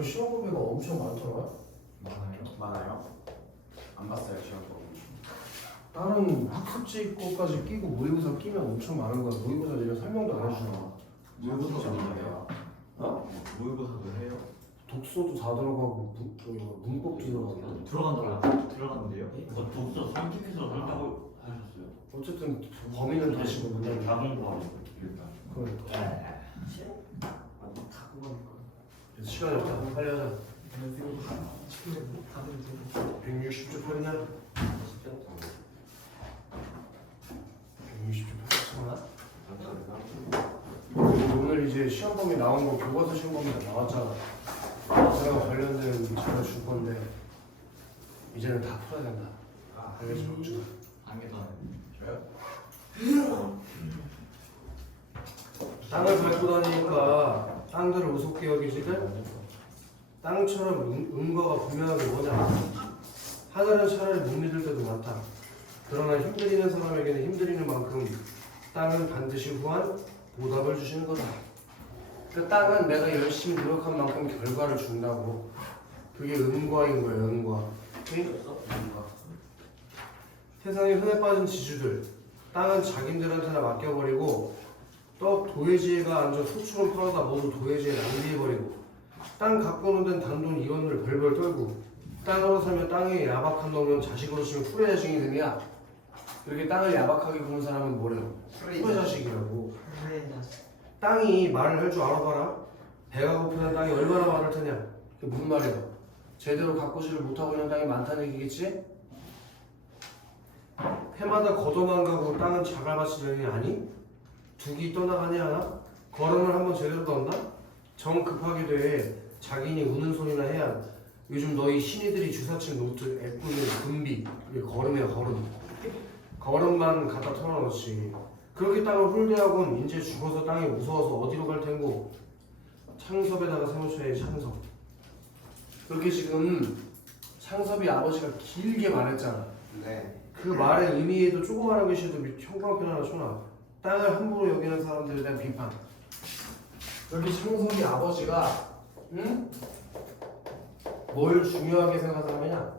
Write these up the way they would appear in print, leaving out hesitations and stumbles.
그 시험 범위가 엄청 많더라. 많아요? 안 봤어요 시험 보고. 다른 학습지 거까지 끼고 모의고사 끼면 엄청 많은 거야. 모의고사 내가 설명도 안 해주잖아. 모의고사도 해요? 어? 모의고사도 해요? 독서도 다 들어가고 문법도 들어가고. 들어갔는데요? 독서 선택해서 설명을 하셨어요. 어쨌든 범위는 다시 보면 작은 거 하고 일단. 그러니까. 시간이 없다. 빨리 하자. 160초 펴냐? 160초 펴잖아. 오늘 이제 시험 범위 나온 거 교과서 시험 범위가 나왔잖아. 그거랑 관련된 문제를 줄 건데 이제는 다 풀어야 된다. 알겠지? 박준아? 한개더 저요? 땅을 밟고 다니니까 땅들을 우습게 여기지들 땅처럼 은거가 분명하게 뭐냐? 하늘은 차라리 못 믿을 때도 많다. 그러나 힘들이는 사람에게는 힘들이는 만큼 땅은 반드시 후한 보답을 주시는 거다. 그 땅은 내가 열심히 노력한 만큼 결과를 준다고. 그게 은과인 거예요. 은과. 은과. 세상에 흔해 빠진 지주들, 땅은 자기들한테나 맡겨버리고 또 도예지가 앉아 소출은 풀어다 모두 도예지에 낭비해버리고 땅 가꾸는 데는 단돈 2원을 벌벌 떨고 땅으로 살면 땅에 야박한 놈은 자식으로 치면 후레자식이 되냐. 이렇게 땅을 야박하게 구는 사람은 뭐래요? 후레자식이라고. 땅이 말을 할 줄 알아봐라. 배가 고프는 땅이 얼마나 많을 테냐. 그게 무슨 말이에요? 제대로 가꾸지를 못하고 있는 땅이 많다는 얘기겠지? 해마다 걷어만 가고 땅은 자갈밭이 되느니 아니? 두기 떠나가니 하나? 걸음을 한번 제대로 떴나? 정 급하게 돼 자기니 우는 소리나 해야. 요즘 너희 신이들이 주사친 노트 애꾸는 금비. 이게 걸음이야 걸음. 걸음만 갖다 털어놓지. 그렇게 땅을 홀대하곤 이제 죽어서 땅이 무서워서 어디로 갈 텐고. 창섭에다가 세워쳐야지 창섭. 그렇게 지금 창섭이 아버지가 길게 말했잖아. 네. 그 말의 의미에도 조그마한 것이도 형광펜 하나 쳐놔. 땅을 함부로 여기는 사람들에 대한 비판. 여기 창섭이 아버지가 뭘 중요하게 생각하는 사람이냐?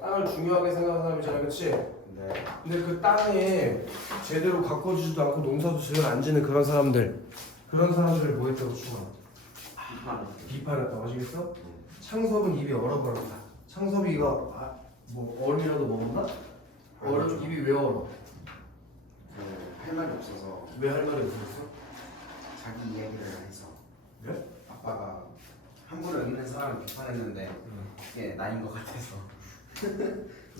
땅을 중요하게 생각하는 사람이잖아, 그치? 네. 근데 그 땅에 제대로 가꿔주지도 않고 농사도 제대로 안 지는 그런 사람들, 그런 사람들을 뭐 했다고 추가? 비판했다고. 아시겠어? 창섭은 입이 얼어버렸다. 창섭이 이거 뭐 얼음이라도 먹었나? 얼음 입이 왜 얼어? 할 말이 없어서 왜 할 말이 없었어? 자기 이야기를 해서. 그래? 아빠가 함부로 읽는 사람을 비판했는데 그게 나인 것 같아서.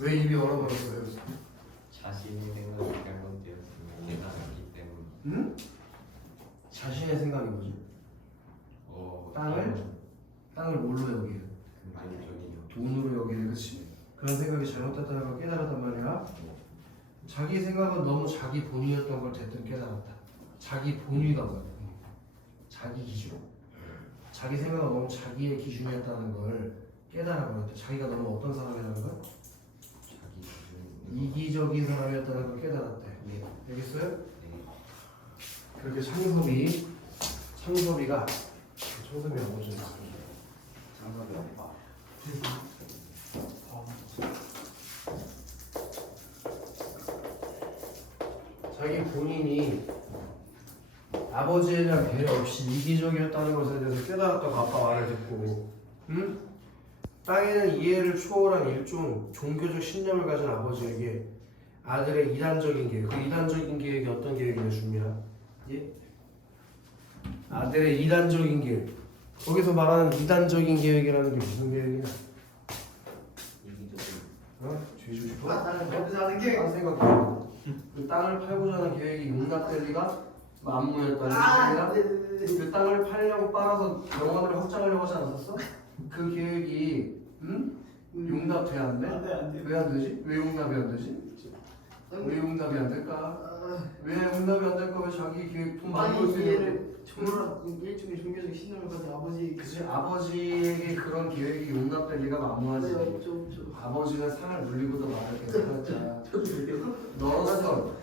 왜 입이 얼어버렸어요? 자신의 생각이 잘못되었으면 계산하기 때문에. 응? 자신의 생각이 뭐지? 땅을 뭘로 여기요? 금전이요. 돈으로 여기는. 그치? 그런 생각이 잘못됐다는 걸 깨달았단 말이야. 자기 생각은 너무 자기 본위였던 걸 대뜸 깨달았다. 자기 본위가 뭐야? 자기 기준. 자기 생각은 너무 자기의 기준이었다는 걸 깨달아버렸다. 자기가 너무 어떤 사람이라는 걸? 자기 기준. 이기적인 사람이었다는 걸 깨달았대. 네. 알겠어요? 네. 그렇게 창섭이가 창섭이 아버지는 장섭이 아빠. 자기 본인이 아버지에 대한 배려 없이 이기적이었다는 것에 대해서 깨달았다고 아빠 말을 듣고, 응? 땅에는 이해를 초월한 일종 종교적 신념을 가진 아버지에게 아들의 이단적인 계획, 그 이단적인 계획이 어떤 계획이냐 준비야? 예? 아들의 이단적인 계획. 거기서 말하는 이단적인 계획이라는 게 무슨 계획이냐? 어? 죄주 싶어? 땅을 팔고자 하는 게. 땅 생각해. 그 땅을 팔고자 하는 계획이 용납될 리가 만무였다는 계획이라. 그 땅을 팔려고 빨아서 병원을 확장하려고 하지 않았었어? 그 계획이 용납돼야 안 돼? 안 돼. 왜 안 되지? 왜 용납이 안 되지? 왜 용납이 안 될까? 왜 용납이 안 될까? 왜 자기 계획 돈 많이 벌 수 있는데? 일종의 종교적 신념을 가진 아버지. 그치? 아버지에게 그런 계획이 용납될 리가 만무하지. 아버지는 상을 물리고도 말을 계속했잖아. 너로서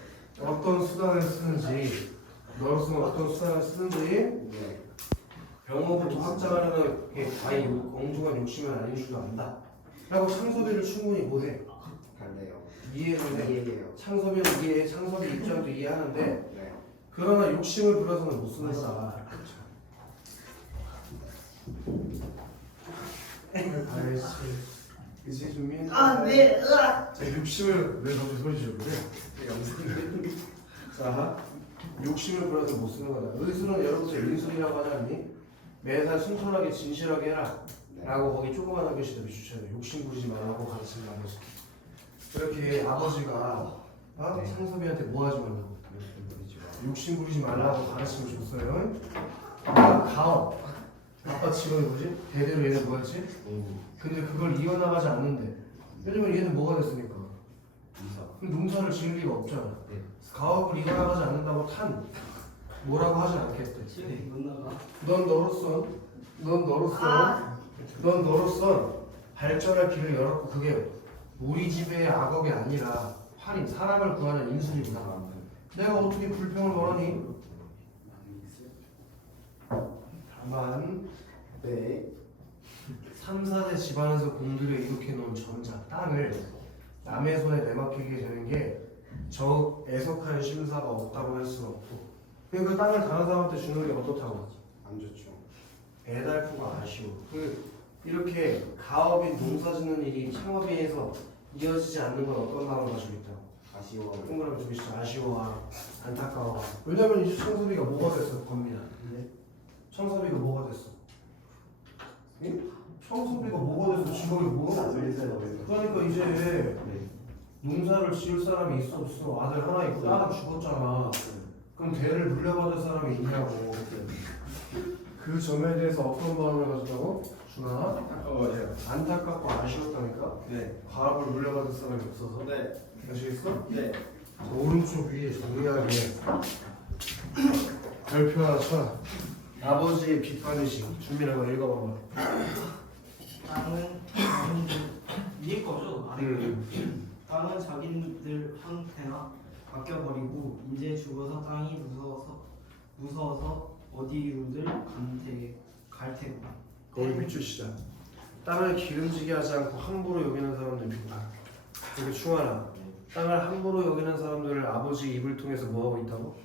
어떤 수단을 쓰는지, 네. 병원부터 확장하려면 그게 과히 엉뚱한 욕심은 아닌 줄도 안다 라고 창섭이를 충분히 뭐해? 갈래요. 이해를 해. 이해해요. 창섭이는 이해해. 창섭이 입장도 이해하는데 네. 그러나 욕심을 부려서는 못 쓰는 거다. 아이씨, 그치 준민? 네. 자, 욕심을 왜 갑자기 소리 지르고 그래? 자, 욕심을 부려서 못 쓰는 거다. 의술은 여러분들 인술이라고 하지 않니? 매사 순순하게 진실하게 해라. 네. 라고 거기 조그만한 글씨도 비추셔야 돼. 욕심 부리지 말라고 가르치는 아버지. 그렇게 아버지가 창섭이한테 뭐 하지 말라고? 욕심 부리지 말라고 가르침을 줬어요. 가업. 아빠 직업이 뭐지? 대대로 얘는 뭐였지? 근데 그걸 이어나가지 않는데. 왜냐면 얘는 뭐가 됐으니까. 그럼 농사를 지을 리가 없잖아. 네. 가업을 이어나가지 않는다고 탄 뭐라고 하진 않겠대. 시간이 못 나가. 넌 너로서 발전할 길을 열었고 그게 우리 집의 악업이 아니라 할인 사람을 구하는 인술이구나. 내가 어떻게 불평을 원하니? 다만 네. 3, 4대 집안에서 공들여 이렇게 놓은 전자 땅을 남의 손에 내맡기게 되는 게 저 애석한 심사가 없다고 할 수는 없고 그 땅을 다른 사람한테 주는 게 어떻다고? 안 좋죠. 애달프고 아쉬워. 이렇게 가업인 농사짓는 일이 창업에서 이어지지 않는 건 어떤 마음을 가지고 있다고? 아쉬워. 동그라미 좀 있어. 아쉬워, 안타까워. 왜냐면 이제 창섭이가 뭐가 됐어, 겁니다. 창섭이가 뭐가 됐어? 응? 창섭이가 뭐가 됐어? 직업이 뭐가? 그러니까 이제 농사를 지을 사람이 있어 없어? 아들 하나 있고 딸은 죽었잖아. 그럼 대를 물려받을 사람이 있냐고. 그 점에 대해서 어떤 마음을 가졌다고? 준아? 예. 안타깝고 아쉬웠다니까? 네. 가업을 물려받을 사람이 없어서. 네. 아시겠어? 네. 자, 오른쪽 위에 정리하게 별표 하나 쳐. 아버지의 비판의식. 준비라고 읽어봐봐. 땅은 위에 거죠? 아래 거. 땅은 자기들 형태나 바뀌어버리고 이제 죽어서 땅이 무서워서 어디로들 갈 테구나. 거기 밑줄 시작. 땅을 기름지게 하지 않고 함부로 여기는 사람들 비판. 그리고 충하나 땅을 함부로 여기는 사람들을 아버지 입을 통해서 뭐하고 있다고?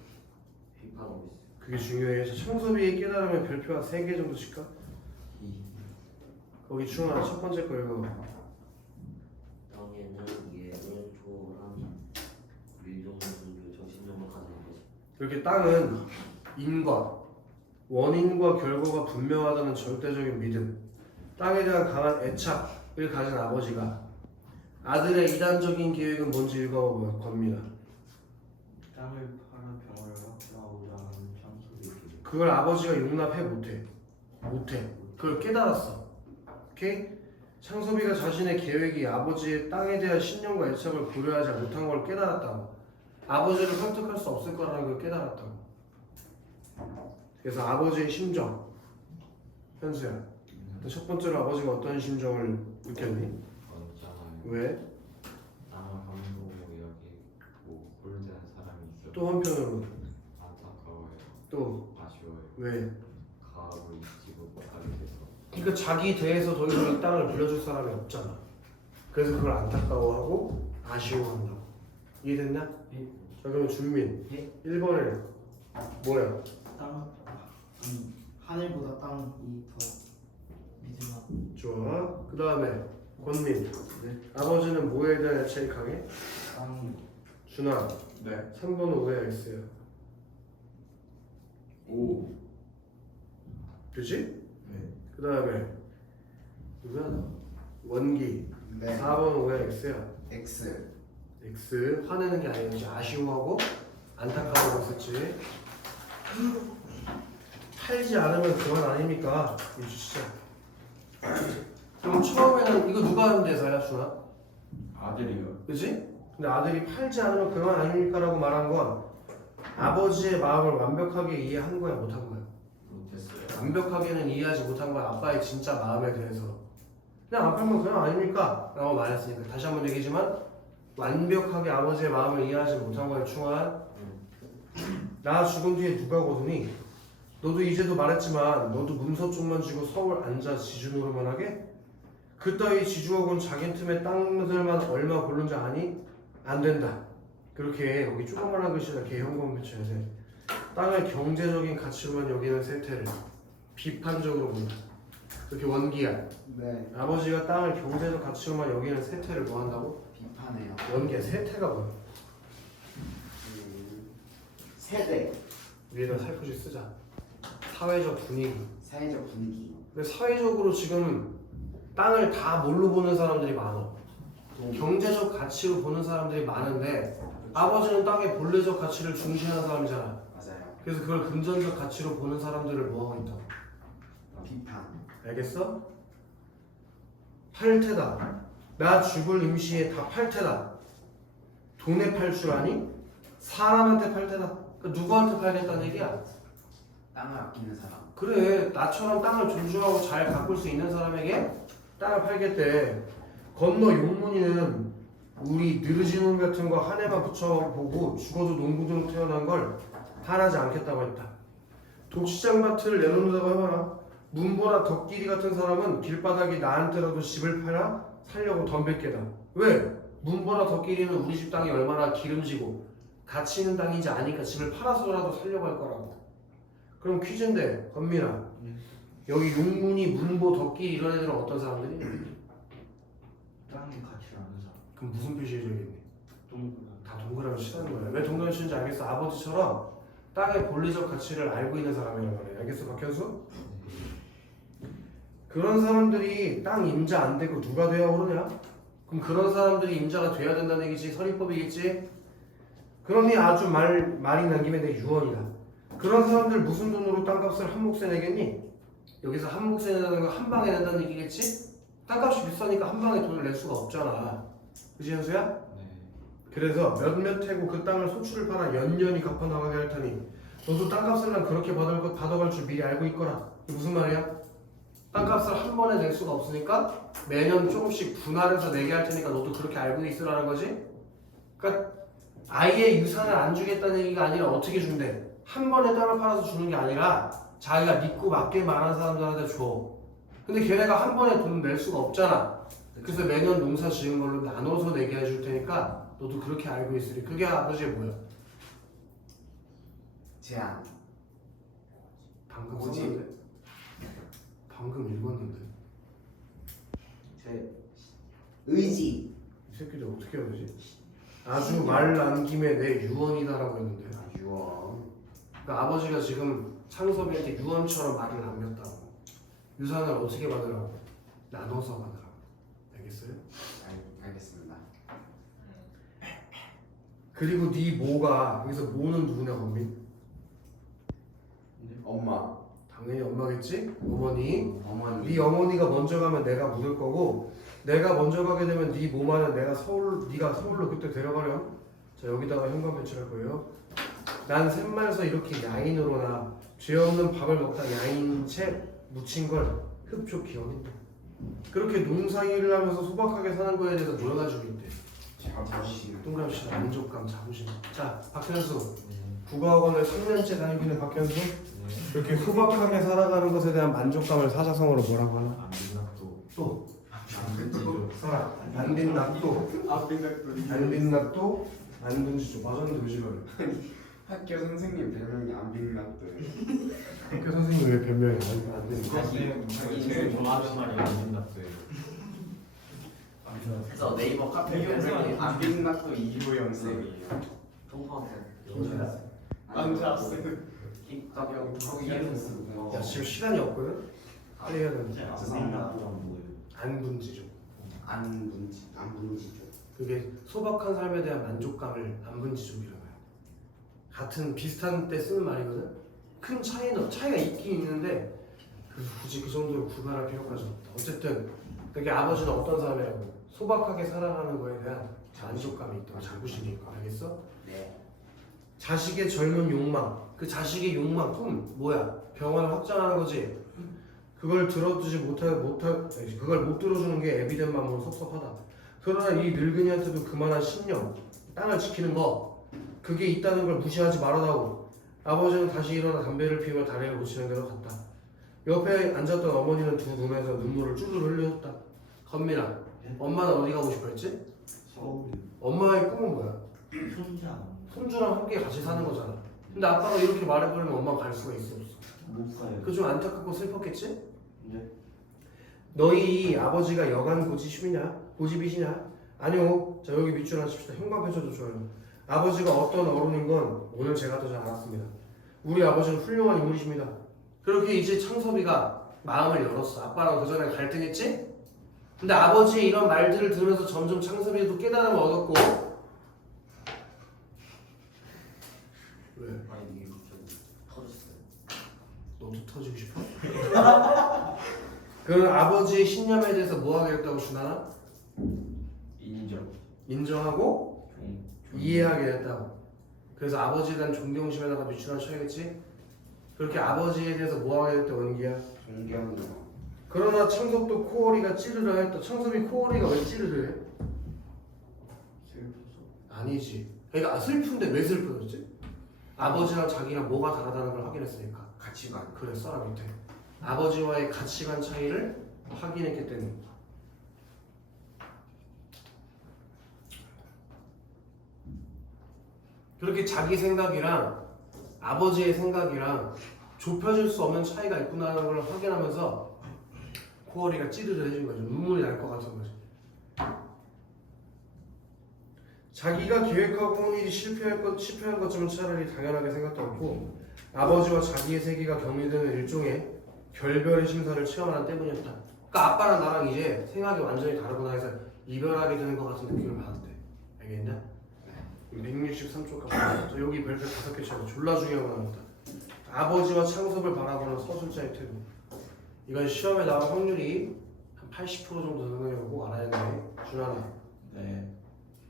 비판하고 있어요. 그게 중요해. 청소비의 깨달음의 별표가 3개 정도 칠까? 거기 충하나 첫 번째 거 읽어. 땅에는 예언초라니 밀종을 분류 정신적으로 가는 것이 이렇게 땅은 인과 원인과 결과가 분명하다는 절대적인 믿음, 땅에 대한 강한 애착을 가진 아버지가 아들의 이단적인 계획은 뭔지 읽어보면 겁니다. 땅을 팔아 병을 확보하고자 하는 창소들이 그걸 아버지가 용납해 못해. 그걸 깨달았어. 오케이? 창섭이가 자신의 계획이 아버지의 땅에 대한 신념과 애착을 고려하지 못한 걸 깨달았다고. 아버지를 설득할 수 없을 거라는 걸 깨달았다고. 그래서 아버지의 심정. 현수야, 첫 번째로 아버지가 어떤 심정을 느꼈니? 없잖아요. 왜? 땅을 함부로 여기고 홀대한 사람이 있어. 또 한편으로 안타까워요. 또 아쉬워요. 왜? 가업을 잊지 못하게 돼서. 그러니까 자기 대에서 더 이상 이 땅을 물려줄 사람이 없잖아. 그래서 그걸 안타까워하고 아쉬워한다. 이해됐냐? 예. 자, 그럼 준민. 예. 1번에 뭐야? 하늘보다 땅이 더 믿을만. 좋아. 그 다음에 권민. 아버지는 뭐에 대한 애착이 강해? 땅이 준아. 네. 3번은 오해가 있어요. 오. 그지? 네. 그 다음에 누구야 너? 원기. 네. 4번은 오해가 있어요. X. X. 화내는 게 아니지. 아쉬워하고 안타까워하고 있었지. 팔지 않으면 그건 아닙니까? 이 진짜. 그럼 처음에는 이거 누가 하는 대사야, 준아? 아들이요. 그지? 근데 아들이 팔지 않으면 그건 아닙니까라고 말한 건 아버지의 마음을 완벽하게 이해한 거야, 못한 거야? 못했어요. 완벽하게는 이해하지 못한 거야, 아빠의 진짜 마음에 대해서. 그냥 안 팔면 그냥 아닙니까? 라고 말했으니까. 다시 한번 얘기지만 완벽하게 아버지의 마음을 이해하지 못한 거야, 충한. 나 죽은 뒤에 누가 거두니? 너도 이제도 말했지만 너도 문서 쪽만 쥐고 서울 앉아 지주 노릇만 하게? 그따위 지주하고는 자기 틈에 땅들만 얼마 고른지 아니? 안 된다. 그렇게 여기 조그만한 글씨다 개형권 붙여야 돼. 땅을 경제적인 가치로만 여기는 세태를 비판적으로 본다. 그렇게 원기야. 네. 아버지가 땅을 경제적 가치로만 여기는 세태를 뭐 한다고? 비판해요. 원기야. 세태가 뭐야? 세대. 위에다 살포시 쓰자. 사회적 분위기. 사회적 분위기. 근데 사회적으로 지금 땅을 다 뭘로 보는 사람들이 많아. 경제적 가치로 보는 사람들이 많은데 아버지는 땅의 본래적 가치를 중시하는 사람이잖아. 맞아요. 그래서 그걸 금전적 가치로 보는 사람들을 뭐 하고 있다고? 비판. 알겠어? 팔테다. 나 죽을 임시에 다 팔테다. 돈에 팔 줄 아니? 사람한테 팔테다. 그러니까 누구한테 팔겠다는 얘기야? 땅을 아끼는 사람. 그래, 나처럼 땅을 존중하고 잘 가꿀 수 있는 사람에게 땅을 팔겠대. 건너 용문이는 우리 느르지놈 같은 거 한 해만 붙여보고 죽어도 농부대로 태어난 걸 탄하지 않겠다고 했다. 독시장밭을 내놓는다고 해봐라. 문보나 덕길이 같은 사람은 길바닥이 나한테라도 집을 팔아 살려고 덤볐게다. 왜? 문보나 덕길이는 우리 집 땅이 얼마나 기름지고 가치 있는 땅인지 아니까 집을 팔아서라도 살려고 할 거라고. 그럼 퀴즈인데 건민아, 여기 용문이, 문보, 덕길 이런 애들은 어떤 사람들이? 땅의 가치를 아는 사람. 그럼 무슨 표시해줘야겠니? 동그란. 다 동그라미 치는 거야. 왜 동그라미 치는지 알겠어? 아버지처럼 땅의 본래적 가치를 알고 있는 사람이란 말이야. 알겠어, 박현수? 그런 사람들이 땅 임자 안 되고 누가 돼야 오르냐? 그럼 그런 사람들이 임자가 돼야 된다는 얘기지. 선입법이겠지? 그러니 아주 말이 난 김에 내 유언이다. 그런 사람들 무슨 돈으로 땅값을 한 몫에 내겠니? 여기서 한 몫에 내다는 건 한 방에 낸다는 얘기겠지? 땅값이 비싸니까 한 방에 돈을 낼 수가 없잖아. 그치 현수야? 네. 그래서 몇몇 해고 그 땅을 소출을 팔아 연년이 갚아 나가게 할 테니 너도 땅값을 난 그렇게 받아갈 줄 미리 알고 있거라. 이게 무슨 말이야? 땅값을 한 번에 낼 수가 없으니까 매년 조금씩 분할해서 내게 할 테니까 너도 그렇게 알고 있으라는 거지? 그러니까 아예 유산을 안 주겠다는 얘기가 아니라 어떻게 준대? 한 번에 땅을 팔아서 주는 게 아니라 자기가 믿고 맡길 만한 사람들한테 줘. 근데 걔네가 한 번에 돈 낼 수가 없잖아. 그래서 매년 농사 지은 걸로 나눠서 내게 해줄 테니까 너도 그렇게 알고 있으리. 그게 아버지의 뭐야? 제안. 방금 뭐지? 썼는데? 방금 읽었는데 제 의지. 이 새끼들 어떻게 해야 되지? 아주 말 난 김에 내 유언이다라고 했는데 유언. 그러니까 아버지가 지금 창섭이한테 유언처럼 말을 남겼다고. 유산을 어떻게 받으라고? 나눠서 받으라고. 알겠어요? 알겠습니다. 그리고 네 모가 여기서 모는 누구냐 건민? 엄마. 당연히 엄마겠지? 어머니. 어머니. 네 어머니가 먼저 가면 내가 묻을 거고 내가 먼저 가게 되면 네 몸안은 네가 서울로 그때 데려가렴. 자 여기다가 현관 배치할 거예요. 난 샘말서 이렇게 야인으로나 죄 없는 밥을 먹다 야인 채 묻힌 걸 흡족 기억인다. 그렇게 농사일을 하면서 소박하게 사는 거에 대해서 뭘 가지고 있대? 자부심. 동감씨 만족감 자부심. 자 박현수 국어학원을 3년째 다니고 있는 박현수 이렇게 소박하게 살아가는 것에 대한 만족감을 사자성어로 뭐라고 하나? 안빈낙도 또 안빈지죠. 써라. 안빈낙도 안빈낙도. 안빈낙도 안분지죠. 맞았는데 왜 지금 학교 선생님 별명이 안빈낙도예요. 학교 선생님 왜 별명이 안 되는 거야? 제일 좋아하는 말이 안빈낙도예요. 그래서 네이버 카페 별명이 안빈낙도 2호형 쌤이에요. 통화학생. 남자학생. 김학영 거기 이름 쓰고. 야 지금 시간이 없거든? 빨리 해야 되는데 죄송합니다. 안분지죠. 안분지죠. 그게 소박한 삶에 대한 만족감을 안분지족이라고 해요. 같은 비슷한 때 쓰는 말이거든? 큰 차이가 있긴 있는데 굳이 그 정도로 구별할 필요까지 없다. 어쨌든 그게 아버지는 어떤 사람이라고 소박하게 살아가는 거에 대한 만족감이 있다고 자부심이 있고. 알겠어? 네. 자식의 젊은 욕망, 그 자식의 욕망, 꿈 뭐야? 병원을 확장하는 거지. 그걸 그걸 못 들어주는 게 에비덴 마음으로 섭섭하다. 그러나 이 늙은이한테도 그만한 신념, 땅을 지키는 거, 그게 있다는 걸 무시하지 말아다오. 아버지는 다시 일어나 담배를 피우며 다리를 고치는 대로 갔다. 옆에 앉았던 어머니는 두 눈에서 눈물을 쭈르르 흘렸다. 건민아, 엄마는 어디 가고 싶어 했지? 서울이 엄마의 꿈은 뭐야? 혼자 손주랑 함께 같이 사는 거잖아. 근데 아빠가 이렇게 말해버리면 엄마가 갈 수가 있어 없어? 못 가요. 그 좀 안타깝고 슬펐겠지? 네. 너희 아버지가 여간 고집이시냐? 아니요. 자 여기 밑줄 하십시다. 형광펜쳐도 좋아요. 아버지가 어떤 어른인 건 오늘 제가 더 잘 알았습니다. 우리 아버지는 훌륭한 인물이십니다. 그렇게 이제 창섭이가 마음을 열었어. 아빠랑 그전에 갈등했지? 근데 아버지의 이런 말들을 들으면서 점점 창섭이도 깨달음을 얻었고. 왜? 아니 이게 갑자기 터졌어요. 너도 터지고 싶어? 그 아버지의 신념에 대해서 뭐 하게 됐다고 준하나? 인정하고 이해하게 됐다고. 그래서 아버지에 대한 존경심에다가 밑줄 하나 쳐야겠지? 그렇게 아버지에 대해서 뭐 하게 됐다 원기야? 존경이요. 그러나 창섭도 코어리가 찌르르 했다. 창섭이 코어리가 왜 찌르르 해? 슬퍼서. 아니지. 그러니까 슬픈데 왜 슬퍼졌지? 아버지랑 자기랑 뭐가 다르다는 걸 확인했으니까. 가치관. 그래 써라 밑에. 아버지와의 가치관 차이를 확인했기 때문입니다. 그렇게 자기 생각이랑 아버지의 생각이랑 좁혀질 수 없는 차이가 있구나라는 걸 확인하면서 코어리가 찌르르 해준 거죠. 눈물이 날 것 같은 거지. 자기가 계획하고 한 일이 실패한 것쯤은 차라리 당연하게 생각하고 아버지와 자기의 세계가 격리되는 일종의 결별의 심사를 체험하는 때문이었다. 그러니까 아빠랑 나랑 이제 생각이 완전히 다르구나 해서 이별하게 되는 것 같은 느낌을 받았대. 알겠냐? 163쪽 가보자. 여기 별표 5개 쳐서 졸라 중요한 거 나왔다. 아버지와 창섭을 바라보는 서술자의 태도. 이건 시험에 나올 확률이 한 80% 정도 되는 거 꼭 알아야 돼. 준하나. 네.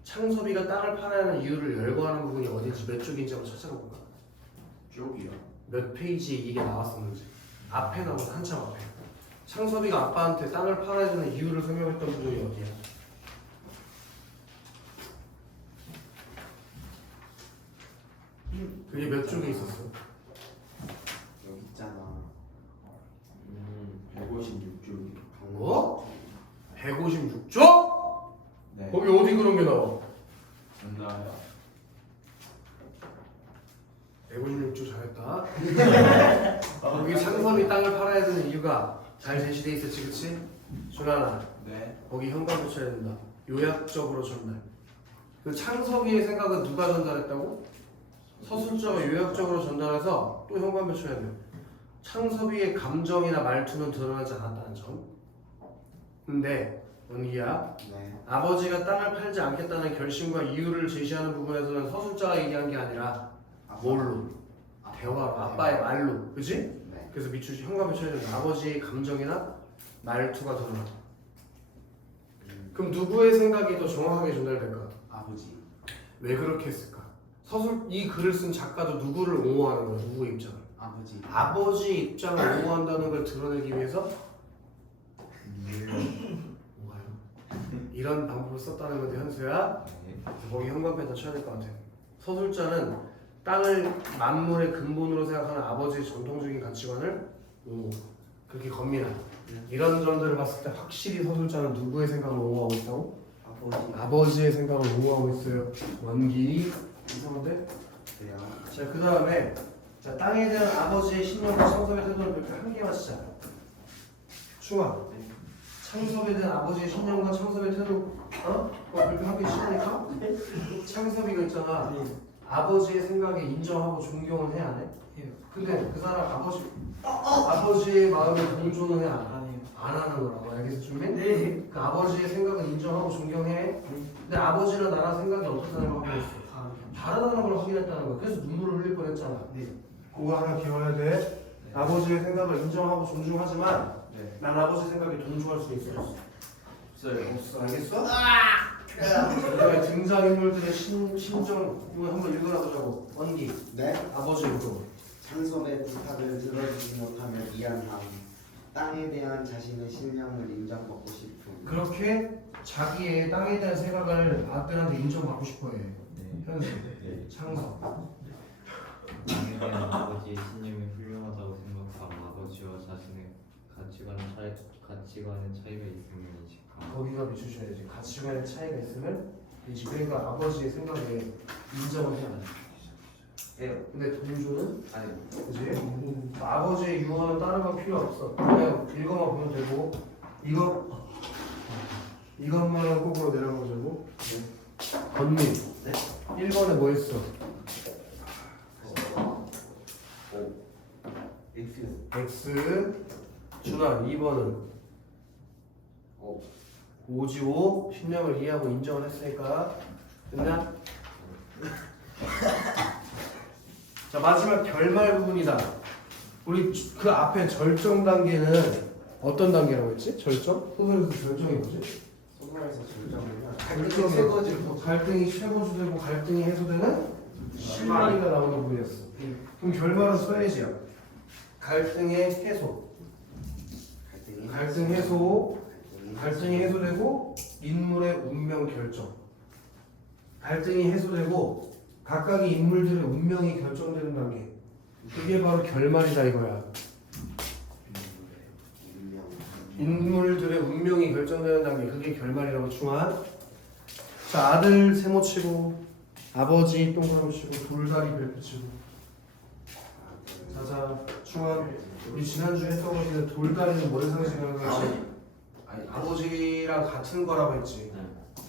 창섭이가 땅을 팔아야 하는 이유를 열거하는 부분이 어딘지 몇 쪽인지 한번 찾아볼까? 쪽이요. 몇 페이지에 이게 나왔었는지. 앞에 나오는 한참 앞에. 창섭이가 아빠한테 땅을 팔아야 되는 이유를 설명했던 부분이 어디야? 그게 몇 쪽에 있었어? 여기 있잖아. 156줄. 뭐? 156쪽? 네. 거기 어디 그런 게 나와? 맞나요? 156조 잘했다. 거기 창섭이 땅을 팔아야 되는 이유가 잘 제시돼 있었지, 그치? 준하나, 네. 거기 현관 붙여야 된다. 요약적으로 전달. 그 창섭이의 생각은 누가 전달했다고? 서술자가 요약적으로 전달해서 또 현관 붙여야 돼요. 창섭이의 감정이나 말투는 드러나지 않았다는 점. 근데 원기야, 네. 아버지가 땅을 팔지 않겠다는 결심과 이유를 제시하는 부분에서는 서술자가 얘기한 게 아니라 뭘로? 대화로, 아빠의 말로, 그지? 네. 그래서 밑줄 현관을 쳐야 된다. 아버지의 감정이나 말투가 드러나. 그럼 누구의 생각이 더 정확하게 전달될까? 아버지. 왜 그렇게 했을까? 이 글을 쓴 작가도 누구를 옹호하는 거야? 누구의 입장을? 아버지. 아버지 입장을 옹호한다는 걸 드러내기 위해서 뭔가요? 이런 방법을 썼다는 건데 현수야, 거기 현관펜 더 쳐야 될 것 같아. 서술자는 땅을 만물의 근본으로 생각하는 아버지의 전통적인 가치관을 옹호. 그렇게 겁니다. 이런 점들을 봤을 때 확실히 서술자는 누구의 생각을 옹호하고 있다고? 아버지. 아버지의 생각을 옹호하고 있어요. 원기 이상한데? 그래요. 자, 그 다음에 자, 땅에 대한 아버지의 신념과 창섭의 태도를 별표 한 개만 쓰자. 충아, 창섭에 대한 아버지의 신념과 창섭의 태도, 별표 한 개 치니까 창섭이가 있잖아. 아버지의 생각에 인정하고 존경을 해, 안 해? 해요. 근데 그 사람 아버지의 마음에 동조는 해, 안 해? 안 해요. 안 하는 거라고. 알겠어, 준비? 네. 그 아버지의 생각은 인정하고 존경해. 근데 아버지랑 나랑 생각이 어떻다는 걸 확인했어. 다르다는 걸 확인했다는 거야. 그래서 눈물을 흘릴 뻔했잖아. 네. 그거 하나 기억해야 돼. 아버지의 생각을 인정하고 존중하지만 네. 난 아버지 생각에 동조할 수 있어. 없어요. 없어. 알겠어? 그다음에 등장인물들의 심정 이거 한번 읽어보자고. 원기. 네. 아버지 읽어. 창섭의 부탁을 들어주지 못하며 미안함. 땅에 대한 자신의 신념을 인정받고 싶음. 그렇게 자기의 땅에 대한 생각을 아들한테 인정받고 싶어해. 네. 현수. 네. 창섭. 땅에 대한 아버지의 신념이 훌륭하다고 생각함. 아버지와 자신의 가치관의 차이가 있음을 인식함. 거기가 비추셔야지. 가치관의 차이가 있으면 이제 그러니까 아버지의 생각에 인정을 해야 돼. 해요. 근데 동조는 아니 그지? 아버지의 유언은 다른 건 필요 없어. 그냥 읽어만 보면 되고 이것만은 꼭으로 내려가자고. 건민. 네? 1번에 뭐 했어? X X. 준환 2번은 오 5지5 신념을 이해하고 인정을 했으니까 됐나? 자 마지막 결말 부분이다. 우리 그 앞에 절정 단계는 어떤 단계라고 했지? 절정? 소설에서 절정이 뭐지? 소설에서 절정이면 갈등이 최고조되고 갈등이 해소되는 실마리가 나오는 부분이었어. 그럼 결말은 써야지야. 갈등의 해소. 갈등이 해소되고 인물의 운명 결정. 갈등이 해소되고 각각의 인물들의 운명이 결정되는 단계. 그게 바로 결말이다 이거야. 인물들의 운명이 결정되는 단계. 그게 결말이라고 중한. 자 아들 세모 치고 아버지 동그라미 치고 돌다리 별표 치고. 자자 중한. 우리 지난주에 했던 것인데 돌다리는 뭘 상징하는 거지? 아버지랑 같은 거라고 했지.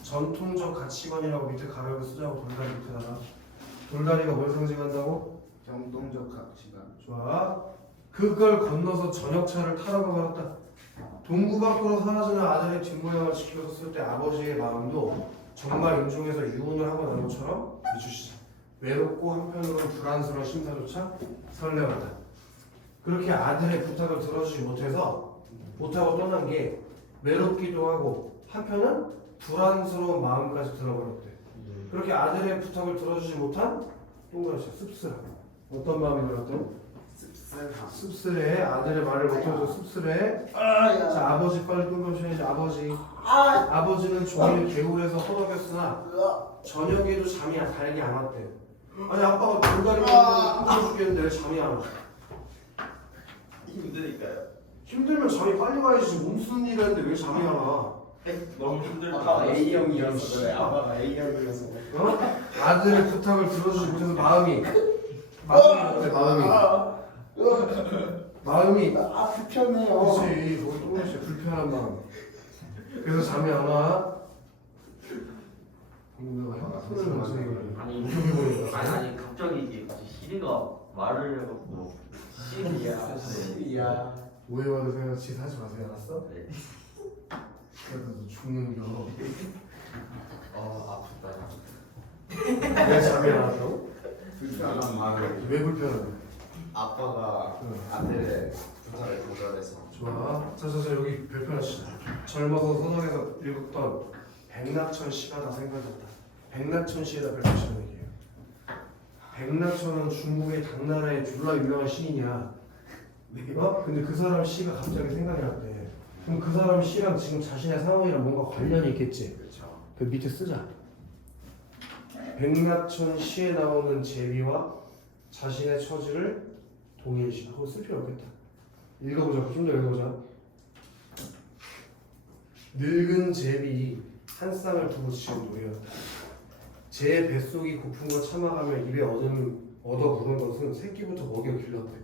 전통적 가치관이라고 밑에 가로를 쓰자고 돌다리 밑에다가. 돌다리가 뭘 상징한다고? 정통적 가치관. 좋아. 그걸 건너서 전역차를 타러 가버렸다. 동구 밖으로 사라지는 아들의 뒷모양을 지켜줬을 때 아버지의 마음도 정말 임종해서 유언을 하고 난 것처럼 비추시자. 외롭고 한편으로는 불안스러운 심사조차 설레었다. 그렇게 아들의 부탁을 들어주지 못하고 떠난 게 외롭기도 하고 한편은 불안스러운 마음까지 들어버렸대. 그렇게 아들의 부탁을 들어주지 못한 동그라미 씁쓸함. 어떤 마음이 들었던? 씁쓸해. 아들의 말을 못해서 씁쓸해. 자 아버지 빨리 끊어셔야지. 아버지는 종일 개울에서 허덕였으나 저녁에도 잠이 달게 안 왔대. 아니 아빠가 돌다리만 끊어 죽겠는데 왜 잠이 안 와? 힘드니까요. 힘들면 잠이 빨리 와야지. 몸 쓰는 일 하는데 왜 잠이 안 와? 너무 힘들다. 아빠가 A형이라서 그래. 아빠가 A형이라서 어? 아들의 부탁을 들어주지 못해서 마음이 어때? 마음이 불편해요. 그렇지. 거기 또다시 불편한 마음. 그래서 잠이 안 와. 내가 핸드폰을 갑자기 아니 갑자기 이게 시리가 말을 해갖고 시리야. 오해받으세요. 짓하지 마세요. 알았어? 네. 그래도 너 죽는겨. 아프다. 왜 잠이 안 왔다고? 불편한 말을 왜 불편해? 아빠가 아들의 부탁을 거절해서. 좋아. 자자자 여기 별표 하시죠. 젊어서 소설에서 읽었던 백낙천 시가 다 생각났다. 백낙천 시에다 별표 치는 얘기예요. 백낙천은 중국의 당나라의 졸라 유명한 시인이야. 어? 근데 그 사람 시가 갑자기 생각이 났대. 그럼 그 사람 시랑 지금 자신의 상황이랑 뭔가 관련이 있겠지? 그렇죠. 그 밑에 쓰자. 백낙천 시에 나오는 제비와 자신의 처지를 동일시하고 쓸 필요 없겠다. 읽어보자. 좀 더 읽어보자. 늙은 제비 한 쌍을 두고 지은 노예였다. 제 뱃속이 고픈 걸 참아가며 입에 얻어 부른 것은 새끼부터 먹여 길렀대.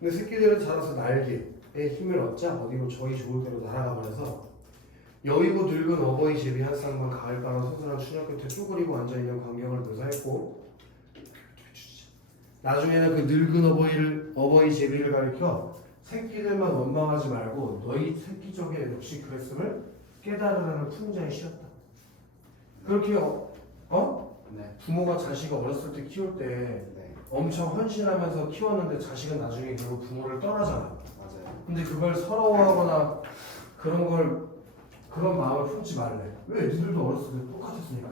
근데 새끼들은 자라서 날개에 힘을 얻자 어디로 저희 좋을 대로 날아가 버려서 여의고 늙은 어버이 제비 한 쌍만 가을바람 소선한 추녀 끝에 쪼그리고 앉아있는 광경을 묘사했고, 나중에는 그 늙은 어버이 제비를 가리켜 새끼들만 원망하지 말고 너희 새끼 쪽에 역시 그랬음을 깨달으라는 풍자의 시였다. 그렇게 네. 부모가 자식을 어렸을 때 키울 때 네. 엄청 헌신하면서 키웠는데 자식은 나중에 결국 부모를 떠나잖아. 맞아요. 근데 그걸 서러워하거나 그런 마음을 품지 말래. 왜? 니들도 어렸을 때 똑같았으니까.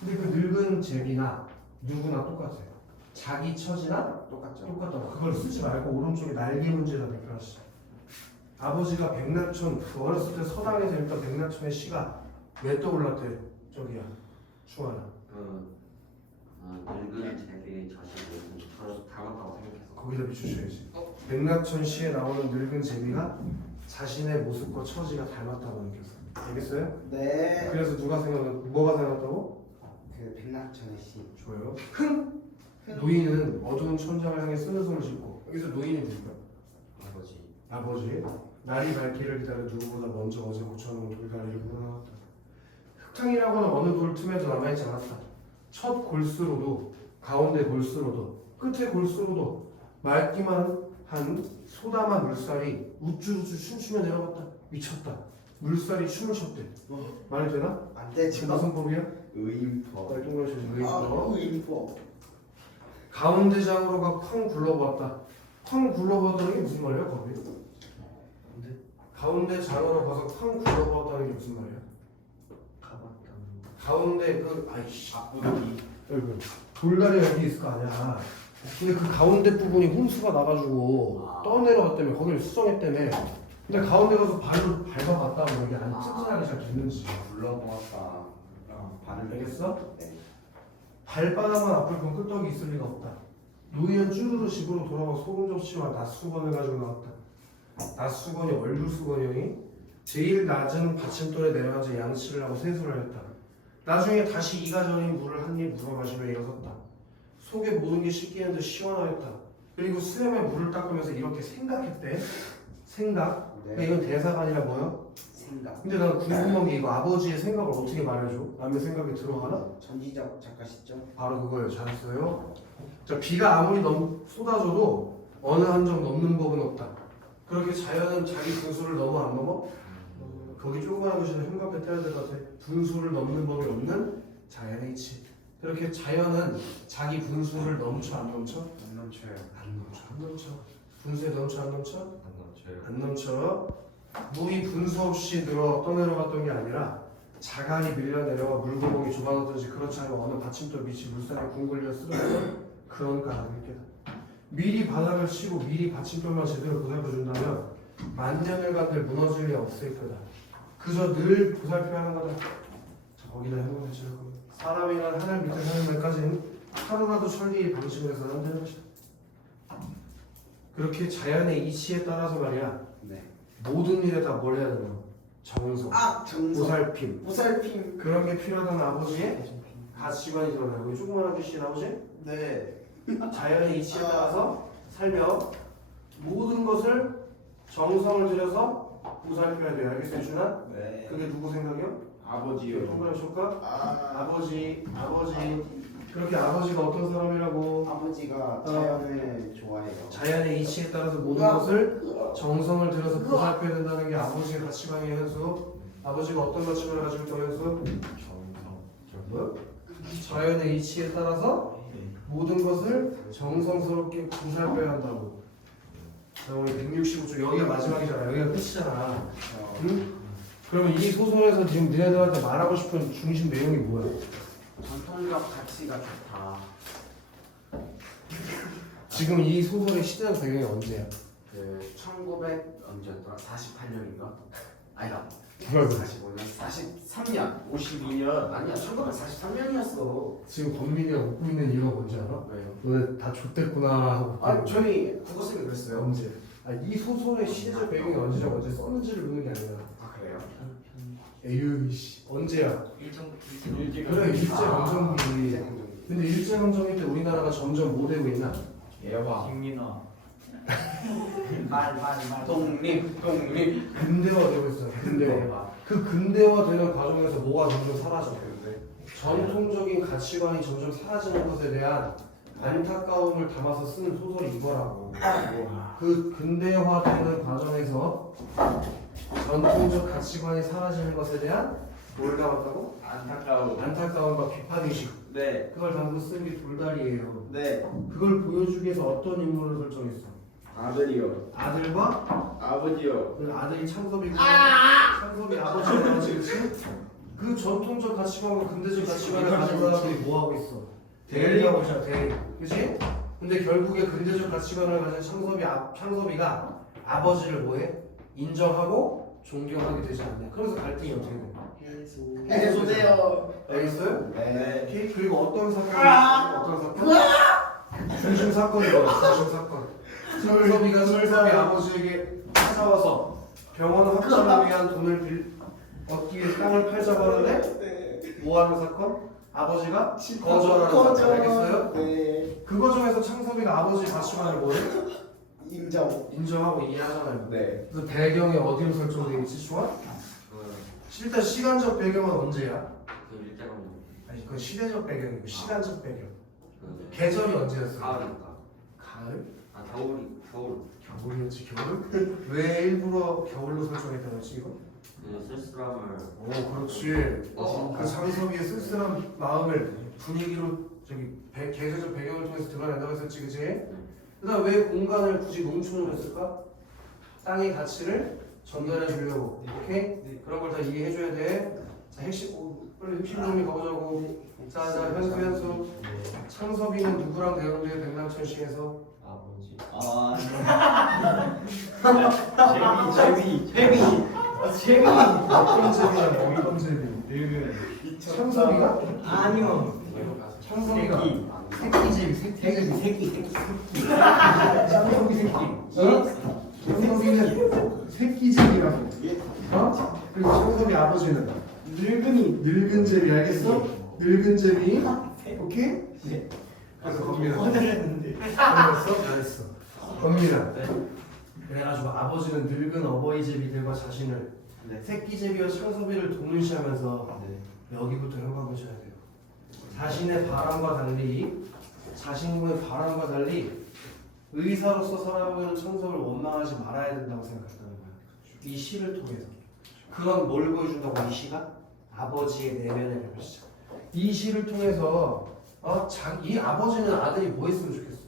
근데 그 늙은 제비나 누구나 똑같아요. 자기 처지나 똑같죠. 똑같다고. 그걸 쓰지 말고 오른쪽에 날개 문제다 대표하시죠. 아버지가 백낙천, 그 어렸을 때 서당에서 읽던 백낙천의 시가 왜 떠올랐대? 저기야, 충환아. 늙은 제비의 자식을 저를 닮았다고 생각해서. 거기다 비추셔야지. 백낙천 시에 나오는 늙은 제비가 자신의 모습과 처지가 닮았다고 느꼈어. 알겠어요? 네. 그래서 뭐가 생각났다고? 그 백낙천의 시. 좋아요. 노인은 어두운 천장을 향해 쓰는 손을 짚고, 여기서 노인이 누구야? 아버지. 아버지. 날이 밝기를 기다려 누구보다 먼저 어제 고쳐놓은 돌다리를 묻어나왔다. 흙탕이라고는 어느 돌 틈에도 남아있지 않았다. 첫 골수로도, 가운데 골수로도, 끝에 골수로도 맑기만 한 소담한 물살이 우쭈우쭈 춤추며 내려갔다. 미쳤다. 물살이 춤을 췄대. 말이 되나? 안돼 지금 무슨 법이야? 의인법. 동그라시 의인법. 가운데 장으로가 쾅 굴러보았다. 쾅 굴러보았다는 게 무슨 말이야, 거기? 가운데 장으로 가서 쾅 굴러보았다는 게 무슨 말이야? 가운데 아이씨. 여기 돌다리가 여기 있을 거 아니야. 근데 그 가운데 부분이 홍수가 나가지고 떠내려갔다며, 거기를 수정했다며. 근데 가운데 가서 발로 밟아봤다고 이게 안 튼튼하게 잘 됐는지. 불러보았다. 발을 알겠어? 네. 발바닥만 아플 건 끄떡이 있을 리가 없다. 노인은 쭈루루 집으로 돌아와 소금 접시와 낫수건을 가지고 나왔다. 낫수건이 얼굴수건이니 제일 낮은 받침돌에 내려앉아 양치를 하고 세수를 했다. 나중에 다시 이가 저린 물을 한 입 물어 마시며 일어섰다. 속에 모든 게 씻기는 듯 시원하였다. 그리고 수염에 물을 닦으면서 이렇게 생각했대. 생각? 네. 그러니까 이건 대사가 아니라 뭐야? 생각. 근데 나는 궁금한 게 이거 아버지의 생각을 어떻게 말해줘? 남의 생각이 들어가나? 전지적 작가시죠? 바로 그거예요. 잘했어요. 자, 비가 아무리 쏟아져도 어느 한정 넘는 법은 없다. 그렇게 자연은 자기 분수를 넘어 안 넘어? 거기 조그마한 글씨는 흉곽에 떼야 될 것 같아. 분수를 넘는 법이 없는 자연의 이치. 그렇게 자연은 자기 분수를 넘쳐 안 넘쳐? 안 넘쳐요. 안 넘쳐. 분수에 넘쳐 안 넘쳐? 안 넘쳐요. 안 넘쳐. 물이 분수 없이 떠내려갔던 게 아니라 자갈이 밀려 내려와 물구멍이 좁아졌든지 그렇지 않으면 어느 받침돌 밑이 물살에 궁굴려 쓰러지는 그런 가라앉게다. 미리 바닥을 치고 미리 받침돌만 제대로 보살펴준다면 만년을 간들 무너질 리 없을 거다. 그저 늘 보살펴야 하는 거다. 자, 거기다 해보면 되죠. 사람이란 하늘 밑에 사는 날까지는 하루라도 천리의 방식을 해서는 안 되는 것이다. 그렇게 자연의 이치에 따라서 말이야. 네. 모든 일에 다 뭘 해야 되나? 정성, 정성. 보살핌. 보살핌. 그런 게 필요하다는 아버지의 가치관이 드러나요. 여기 조그만한 글씨 나오지? 네. 자연의 이치에 따라서 살며 모든 것을 정성을 들여서 보살펴야 돼요. 알겠어요, 준아? 네. 그게 누구 생각이요? 아버지요. 동그라미 칠까? 아. 아버지. 그렇게 아버지가 어떤 사람이라고? 아버지가 자연을 좋아해요. 자연의 이치에 따라서 모든 것을 정성을 들여서 보살펴야 된다는 게 아버지의 가치관이에요, 현수. 아버지가 어떤 가치관을 가지고 있다고 현수? 정성. 뭐? 자연의 이치에 따라서 모든 것을 정성스럽게 보살펴야 한다고. 자, 우리 165쪽 여기가 마지막이잖아. 여기가 끝이잖아. 응? 그러면 이 소설에서 지금 너네들한테 말하고 싶은 중심 내용이 뭐야? 전통적 가치가 좋다. 지금 이 소설의 시대적 배경이 언제야? 그 1900 언제였더라? 48년인가? 아니다. 뭐라고? 45년, 43년, 52년 아니야 1943년이었어. 지금 권민이가 웃고 있는 이유가 뭔지 알아? 왜요? 너네 다 좆됐구나 하고. 아 저희 국어쌤이 그랬어요. 언제? 이 소설의 시대적 배경이 언제 썼는지를 묻는 게 아니라. 아 그래요? 에휴 씨 언제야? 일정 그래 일제강점기. 이제 근데 일제강점기 때 우리나라가 점점 뭐 되고 있나? 예화. 김민아 말 독립 근대화되고 있어요. 근대화. 그 근대화되는 과정에서 뭐가 점점 사라져. 전통적인 가치관이 점점 사라지는 것에 대한 안타까움을 담아서 쓴 소설이 이거라고. 그 근대화되는 과정에서 전통적 가치관이 사라지는 것에 대한 뭘 담았다고? 안타까워. 안타까움과 비판의식. 네. 그걸 담아서 쓴 게 돌다리예요. 네. 그걸 보여주기 위해서 어떤 인물을 설정했어? 아들이요. 아들과 아버지요. 그 아들이 창섭이고 창섭이 아버지가 나오지, 그치? 그 전통적 가치관과 근대적 가치관을 가진 사람들이 뭐 하고 있어? 대리하고 있잖아, 대리. 그치? 근데 결국에 근대적 가치관을 가진 창섭이가 아버지를 뭐해? 인정하고 존경하게 되지 않냐. 그래서 갈등이 어떻게 돼? 해소돼요. 알겠어요? 네. 오케이? 그리고 어떤 사건? 중심 사건이거든. 중심 사건. 창섭이가 설섭이 아버지에게 찾아와서 병원 확장을 위한 돈을 얻기 위해 땅을 팔자고 하는데 뭐하는 사건? 아버지가 거절하는 사건. 알겠어요? 네. 그 과정에서 창섭이가 아버지 가치관을 뭐래? 인정. 인정하고 이해하잖아요. 네. 그래서 배경이 어디로 설정되어 있지, 좋아? 일단 시간적 배경은 언제야? 그 일제강점 아니, 그건 시대적 배경이고 시간적 배경. 그 계절이 언제였어? 가을이니까. 가을? 아 겨울. 겨울이었지, 겨울? 왜 일부러 겨울로 설정했다고 했지, 이거? 그 쓸쓸함을. 오, 그렇지. 그 창섭이의 쓸쓸한 마음을 분위기로 저기 계절적 배경을 통해서 드러낸다고 했었지, 그치? 그다음 왜 공간을 굳이 농촌으로 했을까? 땅의 가치를 전달해 주려고. 오케이? 그런 걸 다 이해해 줘야 돼. 자, 빨리 핵심 정리 가보자고. 자, 현수. 창섭이는 누구랑 대응돼? 백남천시에서? 아버지. 어떤 제비야? 어떤 제비? 창섭이가? 아니요. 창섭이가 새끼. 창섭이 새끼. 창섭이는 새끼제비라고. 그리고 창섭이 아버지는 늙은 제비. 알겠어? 늙은 제비. 오케이? 네. 그래서 겁니다. 잘했어. 겁니다. 그래가지고 아버지는 늙은 어버이 제비들과 자신을 새끼 제비와 창섭이를 동일시하면서 여기부터 형광하셔야 돼요. 자신의 바람과 달리 의사로서 살아가고 있는 창섭을 원망하지 말아야 된다고 생각했다는 거야. 이 시를 통해서. 그건 뭘 보여준다고? 이 시가? 아버지의 내면의表시죠. 이 시를 통해서 이 아버지는 아들이 뭐 했으면 좋겠어?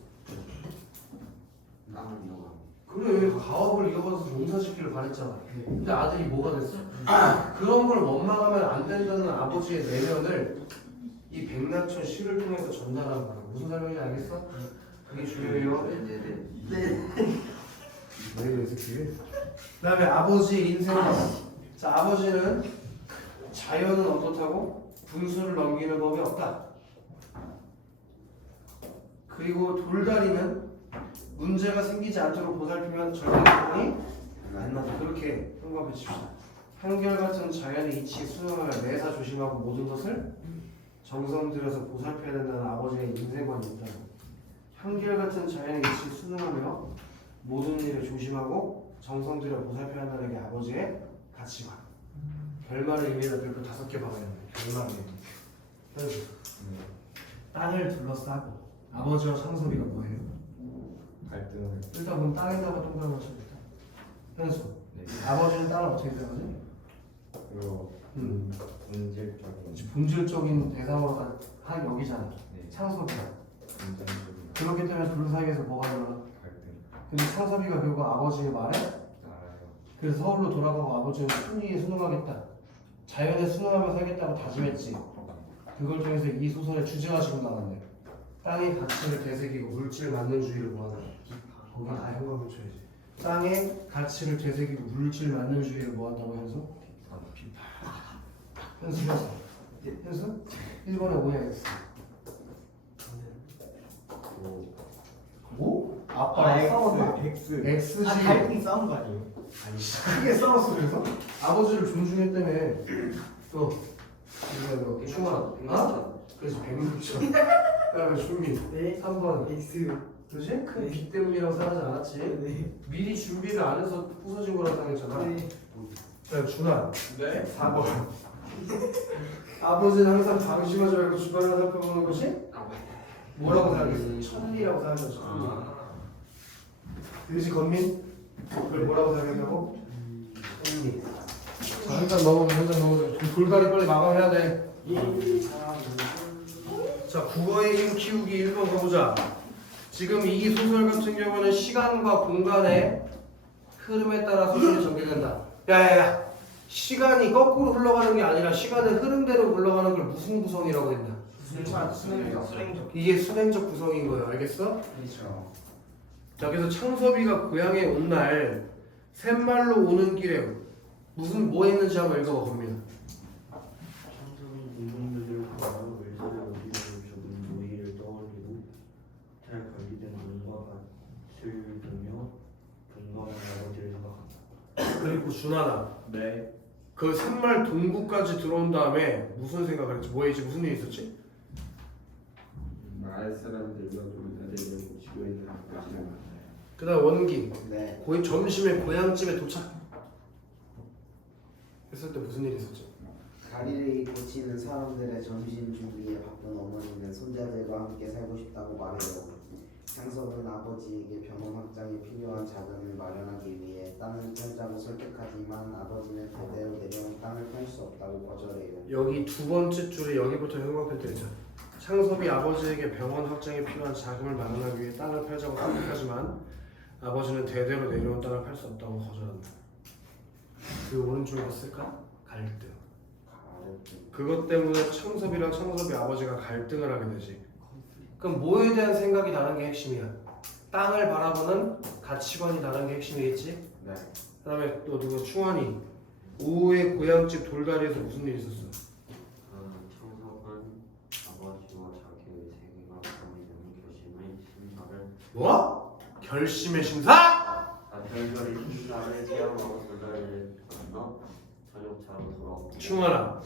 땅을 이용하고. 그래, 가업을 이어가서 농사짓기를 바랬잖아. 근데 아들이 뭐가 됐어? 그런 걸 원망하면 안 된다는 아버지의 내면을 이 백낙천 시를 통해서 전달하는 거야. 무슨 설명인지 알겠어? 그게 중요해요. 네, 이 새끼. 그다음에 아버지 인생관. 자, 아버지는 자연은 어떻다고? 분수를 넘기는 법이 없다. 그리고 돌다리는 문제가 생기지 않도록 보살피면 절대적으로 안 나다. 그렇게 평가해 주십시오. 한결같은 자연의 이치에 순응하며 매사 조심하고 모든 것을 정성 들여서 보살펴야 된다는 아버지의 인생관이 있다. 한결같은 자연의 이치에 순응하며 모든 일을 조심하고 정성 들여 보살펴야 한다는 게 아버지의 가치관. 결말의 의미를 별표 5개 박아야 돼. 결말의 의미. 땅을 둘러싸고 아버지와 창섭이가 뭐예요? 갈등을. 일단 그럼 땅에다가 동그라미 쳐야겠다. 현수. 네. 아버지는 땅을 어떻게 생각하지? 그리고 본질적인. 본질적인 대상으로 한 여기잖아. 네. 창섭이야. 본질적인 그렇기 때문에 둘 사이에서 뭐가 일어나? 갈등. 근데 창섭이가 결국 아버지의 말에 알아요. 그래서 서울로 돌아가고 아버지는 순리에 순응하겠다. 자연에 순응하며 살겠다고 다짐했지. 그걸 통해서 이 소설의 주제가 지금 나왔네. 땅의 가치를 되새기고 물질 만능주의를 뭐하나? 거기 다 형광을 쳐야지. 땅의 가치를 되새기고 물질 만능주의를 뭐한다고 현수? 비판. 현수? 1번에 오야 X. 뭐? 아빠랑 싸웠나? X지. 갈등이 싸운 거 아니에요? 아니 크게 싸웠어. 그래서 아버지를 존중했다며. 또 이거 충원. 그래서 106점. 그다음에 준비. 3번. X. 그지? 큰 빚 때문이라고 생각하지 않았지? 미리 준비를 안 해서 부서진 거라고 생각했잖아. 그다음 준환. 네. 4번. 아버지는 항상 방심하지 말고 주변을 살펴보는 것이 뭐라고 생각했어? 천리라고 생각했어. 그지 건민? 그걸 뭐라고 생각했냐고? 천리. 자, 일단 넘어가면 돌다리 빨리 마감해야 돼. 자, 국어의 힘 키우기 1번 가보자. 지금 이 소설 같은 경우는 시간과 공간의 흐름에 따라 소설이 전개된다. 야야야, 시간이 거꾸로 흘러가는 게 아니라 시간의 흐름대로 흘러가는 걸 무슨 구성이라고 했나? 수행적. 이게 순행적 구성인 거예요. 알겠어? 그렇죠. 자, 그래서 창섭이가 고향에 온 날 샘말로 오는 길에 무슨 뭐 했는지 한번 읽어봐 봅니다. 창조는 인공들을 구하여 외설의 어디를 죽은 노예를 떠올리고 잘 관리된 눈과 밭을 두며 분광한 아버지를 생각한다. 그리고 준하나 네. 그 산말 동구까지 들어온 다음에 무슨 생각을 했지? 뭐 했지? 무슨 일이 있었지? 마을 사람들과 돌다리를 고치고 있는 아버지를 그 다음 원기 네. 거의 점심에 고향집에 도착 했을 때 무슨 일이 있었지? 다리를 고치는 사람들의 점심 준비에 바쁜 어머니는 손자들과 함께 살고 싶다고 말해요. 창섭은 아버지에게 병원 확장에 필요한 자금을 마련하기 위해 땅을 팔자고 설득하지만 아버지는 대대로 내려온 땅을 팔 수 없다고 거절해요. 여기 두 번째 줄에 여기부터 형광펜 때리자. 창섭이 아버지에게 병원 확장에 필요한 자금을 마련하기 위해 땅을 팔자고 설득하지만 아버지는 대대로 내려온 땅을 팔 수 없다고 거절한다. 그 오른쪽에 봤을까? 갈등. 그것 때문에 창섭이랑 창섭이 아버지가 갈등을 하게 되지. 그럼 뭐에 대한 생각이 다른 게 핵심이야? 땅을 바라보는 가치관이 다른 게 핵심이겠지? 네. 그 다음에 또 누구 충환이 오후에 고향집 돌다리에서 무슨 일이 있었어? 창섭은 아버지와 자기의 세계가 가미되는 결심의 심사를 뭐? 결심의 심사? 별별이 심사를 체험하고 돌다리를 건너 저녁차로 돌아옵니다. 충환아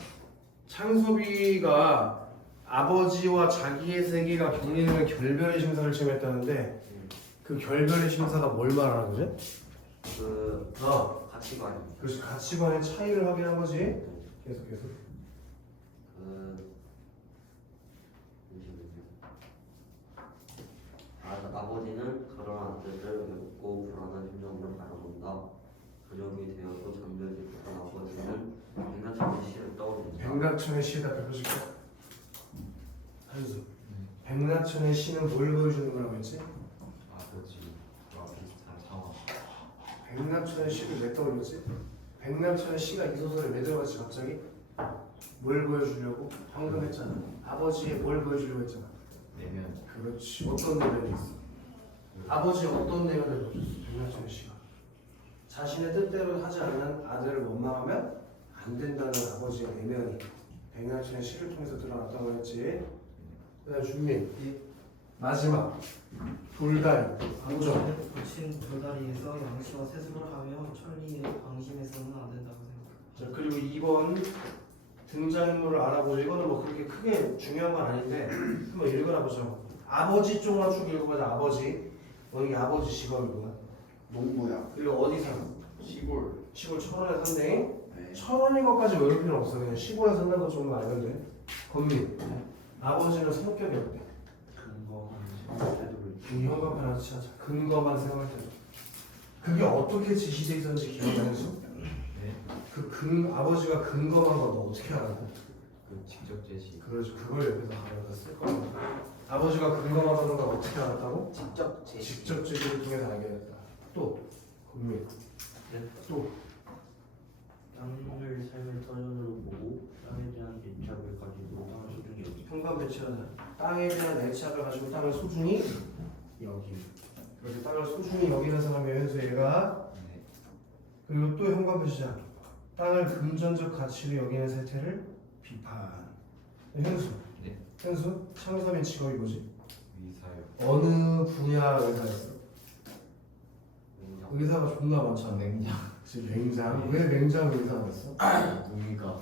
창섭이가 아버지와 자기의 세계가 격리되는 결별의 심사를 체험했다는데 그 결별의 심사가 뭘 말하는 거지? 그 가치관입니다. 그렇지 가치관의 차이를 확인한 거지? 계속 아버지는 그러한 아들을 외롭고 불안한 심정으로 바라본다. 저녁이 되어도 잠들지 못한 아버지는 백나천의 시를 떠올린다. 백낙천의 시에다 펴줄게 한수 백낙천의 시는 뭘 보여주는 거라고 했지? 아버지와 비슷한 상황. 백낙천의 시를 왜 떠올렸지? 백낙천의 시가 이 소설에 왜 들어갔지 갑자기? 뭘 보여주려고? 방금 했잖아 아버지의 뭘 보여주려고 했잖아 내면 그렇지 어떤 내면이 있어? 아버지의 어떤 내면을 보여줬어 백낙천의 시가 자신의 뜻대로 하지 않는 아들을 원망하면 안 된다는 아버지의 내면이 백낙천의 시를 통해서 드러났다고 했지 그 다음 준민 마지막 돌다리 우정 고친 돌다리에서 양씨와 세수를 하며 천리의 방심해서는 안 된다고 생각합니다. 자 그리고 2번 등장인물을 알아보죠. 이거는 뭐 그렇게 크게 중요한 건 아닌데 한번 읽어나 보죠. 아버지 쪽만 쭉 읽어보자. 아버지 여기 아버지 직업이 뭐야? 농부야. 그리고 어디 살아? 시골. 시골 천원에 산대. 네. 천원인 것까지 외울 필요는 없어. 그냥 시골에 산다는 것 정도만 알면 돼. 건민 아버지는 성격이 어때? 근거한 태도를 이 형광펜 하나 치자. 근거만 생각할 때 그게 어떻게 지시돼 있었는지 기억나는 수? 그 아버지가 근거한 건 너 어떻게 알았나? 그 직접 제시. 그렇죠. 그걸 옆에서 가져다 쓸 거야. 아버지가 근거하다는 걸 어떻게 알았다고? 직접 제시. 직접 제시를 통해서 알게 됐다. 또 국민. 또 땅을 삶의 터전으로 보고 땅에 대한 애착을 가지고 땅을 소중히 여기고 현관 배치하자. 땅에 대한 애착을 가지고 땅을 소중히 여기. 그렇게 땅을 소중히 여기는 사람이 현수 얘가. 네. 그리고 또 현관 배치자. 땅을 금전적 가치로 여기는 세태를 비판. 현수. 네. 현수 창섭의 직업이 뭐지? 위사요. 어느 분야 의사였어? 냉장. 의사가 존나 많잖아. 냉장. 지금 맹장. 왜 맹장 의사가 됐어? 누이가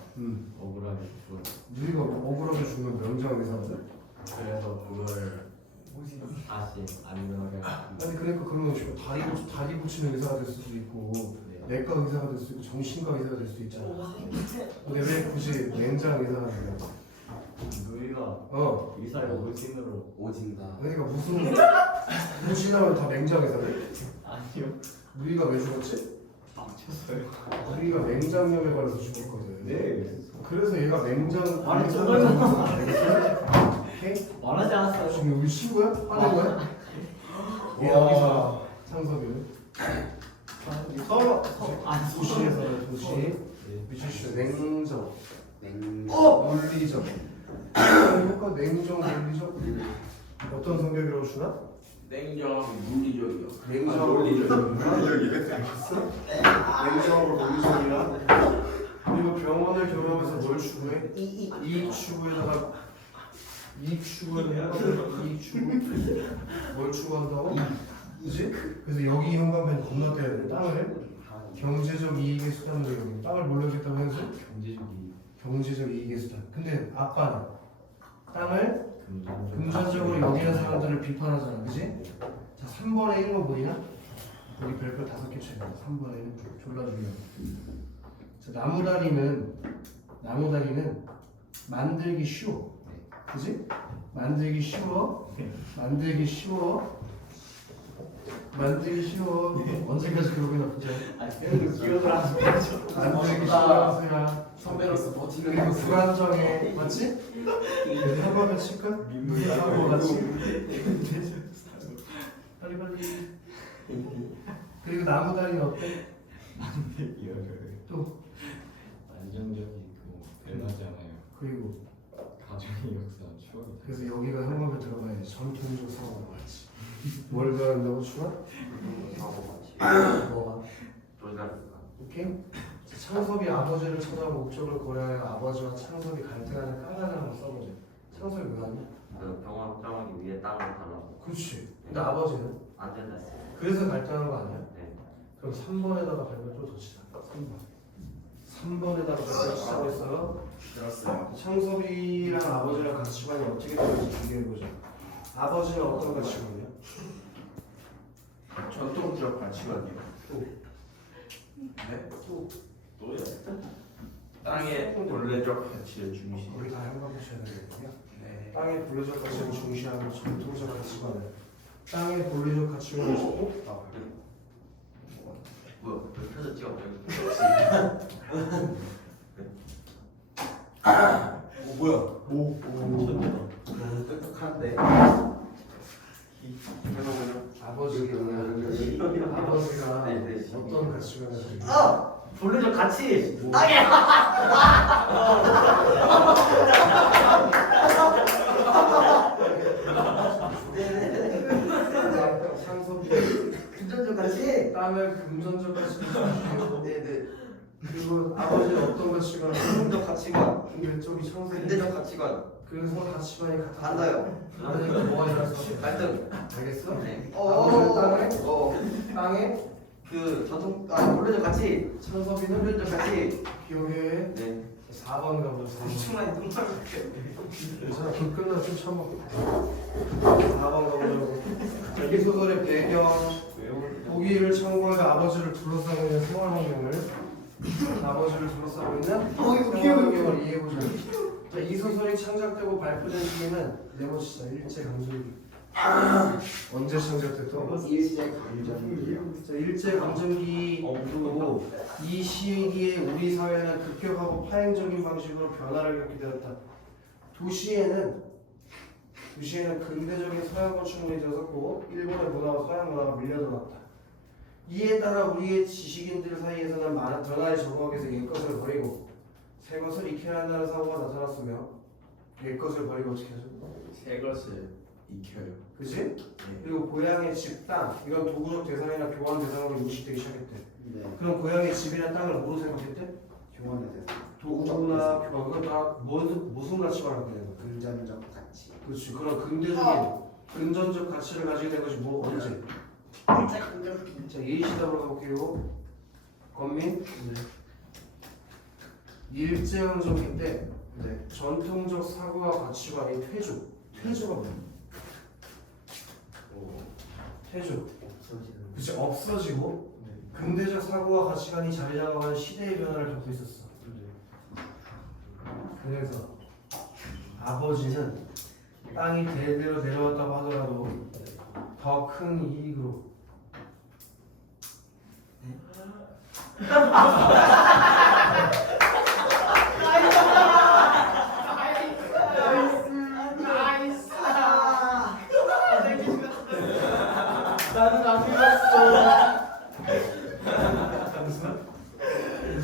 억울하게 죽었어. 누이가 억울하게 죽는 명장 의사거든? 그래서 그거를 다시 안 일어나게. 아니 그러니까 그러면 지금 다리 붙이는 의사가 될 수도 있고 네. 내과 의사가 될 수도 있고 정신과 의사가 될 수도 있잖아. 근데 왜 굳이 맹장 의사가 되냐? 누이가 위사의 오진으로. 오진다. 그러니까 무슨 무신하면 다 맹장 의사들? 아니요. 누이가 왜 죽었지? 빡쳤어요. 누이가 맹장염에 걸려서 죽었거든. 네. 그래서 얘가 맹장 말이 의사가 좀 된 거야. 알겠어? 오케이? 말하지 않았어요. 지금 여기 친구야? 화낸 거야? 얘 여기서 창섭이는 서로 도시에서는 도시 미치시죠 냉정 냉. 물리적 효과 냉정 물리적 어떤 성격이라고 주나? 냉정하고 물리적이요. 냉정하고 물리적이야 냉정하고 물리적이야 이익 추구에다가 이익 추구를 이익 추구 뭘 추구한다고? 그지? 그래서 여기 현관펜 건너뛰어야 돼. 땅을 경제적 이익의 수단으로 여기 땅을 뭘로 겠다고 해서 경제적이 경제적 이익의 수단. 근데 아빠는 땅을 금전적 금전적으로 여기는 사람들을 비판하잖아, 그지? 자, 3번에 1번 보이냐? 여기 별표 5개 쳐야 돼. 3번에 1번 졸라 중요해. 자, 나무다리는 만들기 쉬워, 그지? 만들기 쉬워. 언제까지 그러긴 아프죠? 만들기 쉬워서야 선배로서 버티는 그리고 불안정해, 맞지? 그래서 한 번만 칠까? 민물하고 같이 빨리 그리고 나무다리는 어때? 또 안정적이고 변하지 않아요. 그리고 가정의 역사는 추억이 그래서 여기가 현관에 들어가야지. 전통적 사고가 맞지. 뭘 들어간다고 추가? 사고 같이 뭐가? 불가능한. 오케이? 자, 창섭이 아버지를 찾아 목적을 고려하여 아버지와 창섭이 갈등하는 깡을 한번 써보자. 창섭이 왜 왔냐? 그 병원 확장하기 위해 땅을 달라고. 그렇지. 근데 아버지는? 안 된다 했어요. 그래서 갈등한 거 아니야? 네. 그럼 3번에다가 발표 좀 더 치자. 3번에다가 발표 치자고 했어. 들었어요. 창섭이랑 아버지랑 가치관이 어떻게 되는지 비교해보자. 아버지는 어떤 가치관이야? 전통적 가치관이요. 또. 네? 또요? 땅의 본래적 가치를 중시. 우리 다 해봐보셔야 되거든요. 네. 땅의 본래적 가치를 중시하는 전통적 가치관을 땅의 본래적 가치관을 꼭 뭐야? 왜 펴졌지 갑자기? 오 뭐야? 오. 너무 똑똑한데. 아버지가 네, 네. 어떤 가치관을 가지고 본래적 가치. 뭐, 창섭이 금전적 가치. 땅을 금전적 가치로 중시하고 그리고 아버지는 어떤 가치관을 금전적 가치관. 근데 저기 창섭이 근대적 가치관. 그래서 가치관이 같아. 달라요. 그러니까 뭐가 일어났어? 갈등. 알겠어? 네. 아버지는 땅에 그 전통 본래적 가치. 창섭이는 금전적 가치. 기억에 네. 4번 가보자. 4번. 충만히 똥싸고. 괜찮아. 불 끝나 좀 참아. 4번 가보자고. 이 소설의 배경 독일을 참고해 아버지를 둘러싸고 있는 생활 환경을 아버지를 둘러싸고 있는 생활 환경을 이해해보자. 자, 이 소설이 창작되고 발표된 시기는 네모치자 일제 강점기. 언제 창작됐던? 일제 강점기요. 자, 일제 강점기로 이 시기에 우리 사회는 급격하고 파행적인 방식으로 변화를 겪게 되었다. 도시에는 근대적인 서양 건축물이 들어섰고 일본의 문화와 서양 문화가 밀려들어왔다. 이에 따라 우리의 지식인들 사이에서는 많은 변화에 적응하기 위해서 옛것을 버리고 새 것을 익혀야 한다는 사고가 나타났으며 옛것을 버리고 어떻게 하죠? 새 것을 익혀요. 그치? 그리고 고향의 집, 땅 이런 도구적 대상이나 교환 대상으로 인식되기 시작했대. 네. 그럼 고향의 집이나 땅을 뭐로 생각했대? 교환의 대상. 도구나 교환 그건 다 무슨 가치관을 갖게 되는 거야? 금전적 가치. 그렇지. 그런 근대적인 금전적 가치를 가지게 된 것이 뭐 언제? 일제 강점기. 자, 예시답으로 가볼게요. 권민. 일제강점기 때 전통적 사고와 가치관이 퇴조가 뭐야? 퇴조. 그치, 없어지고 근대적 사고와 가치관이 자리 잡아가는 시대의 변화를 겪고 있었어. 그래서 아버지는 땅이 대대로 내려왔다고 하더라도 더 큰 이익으로 나는 안 믿었어.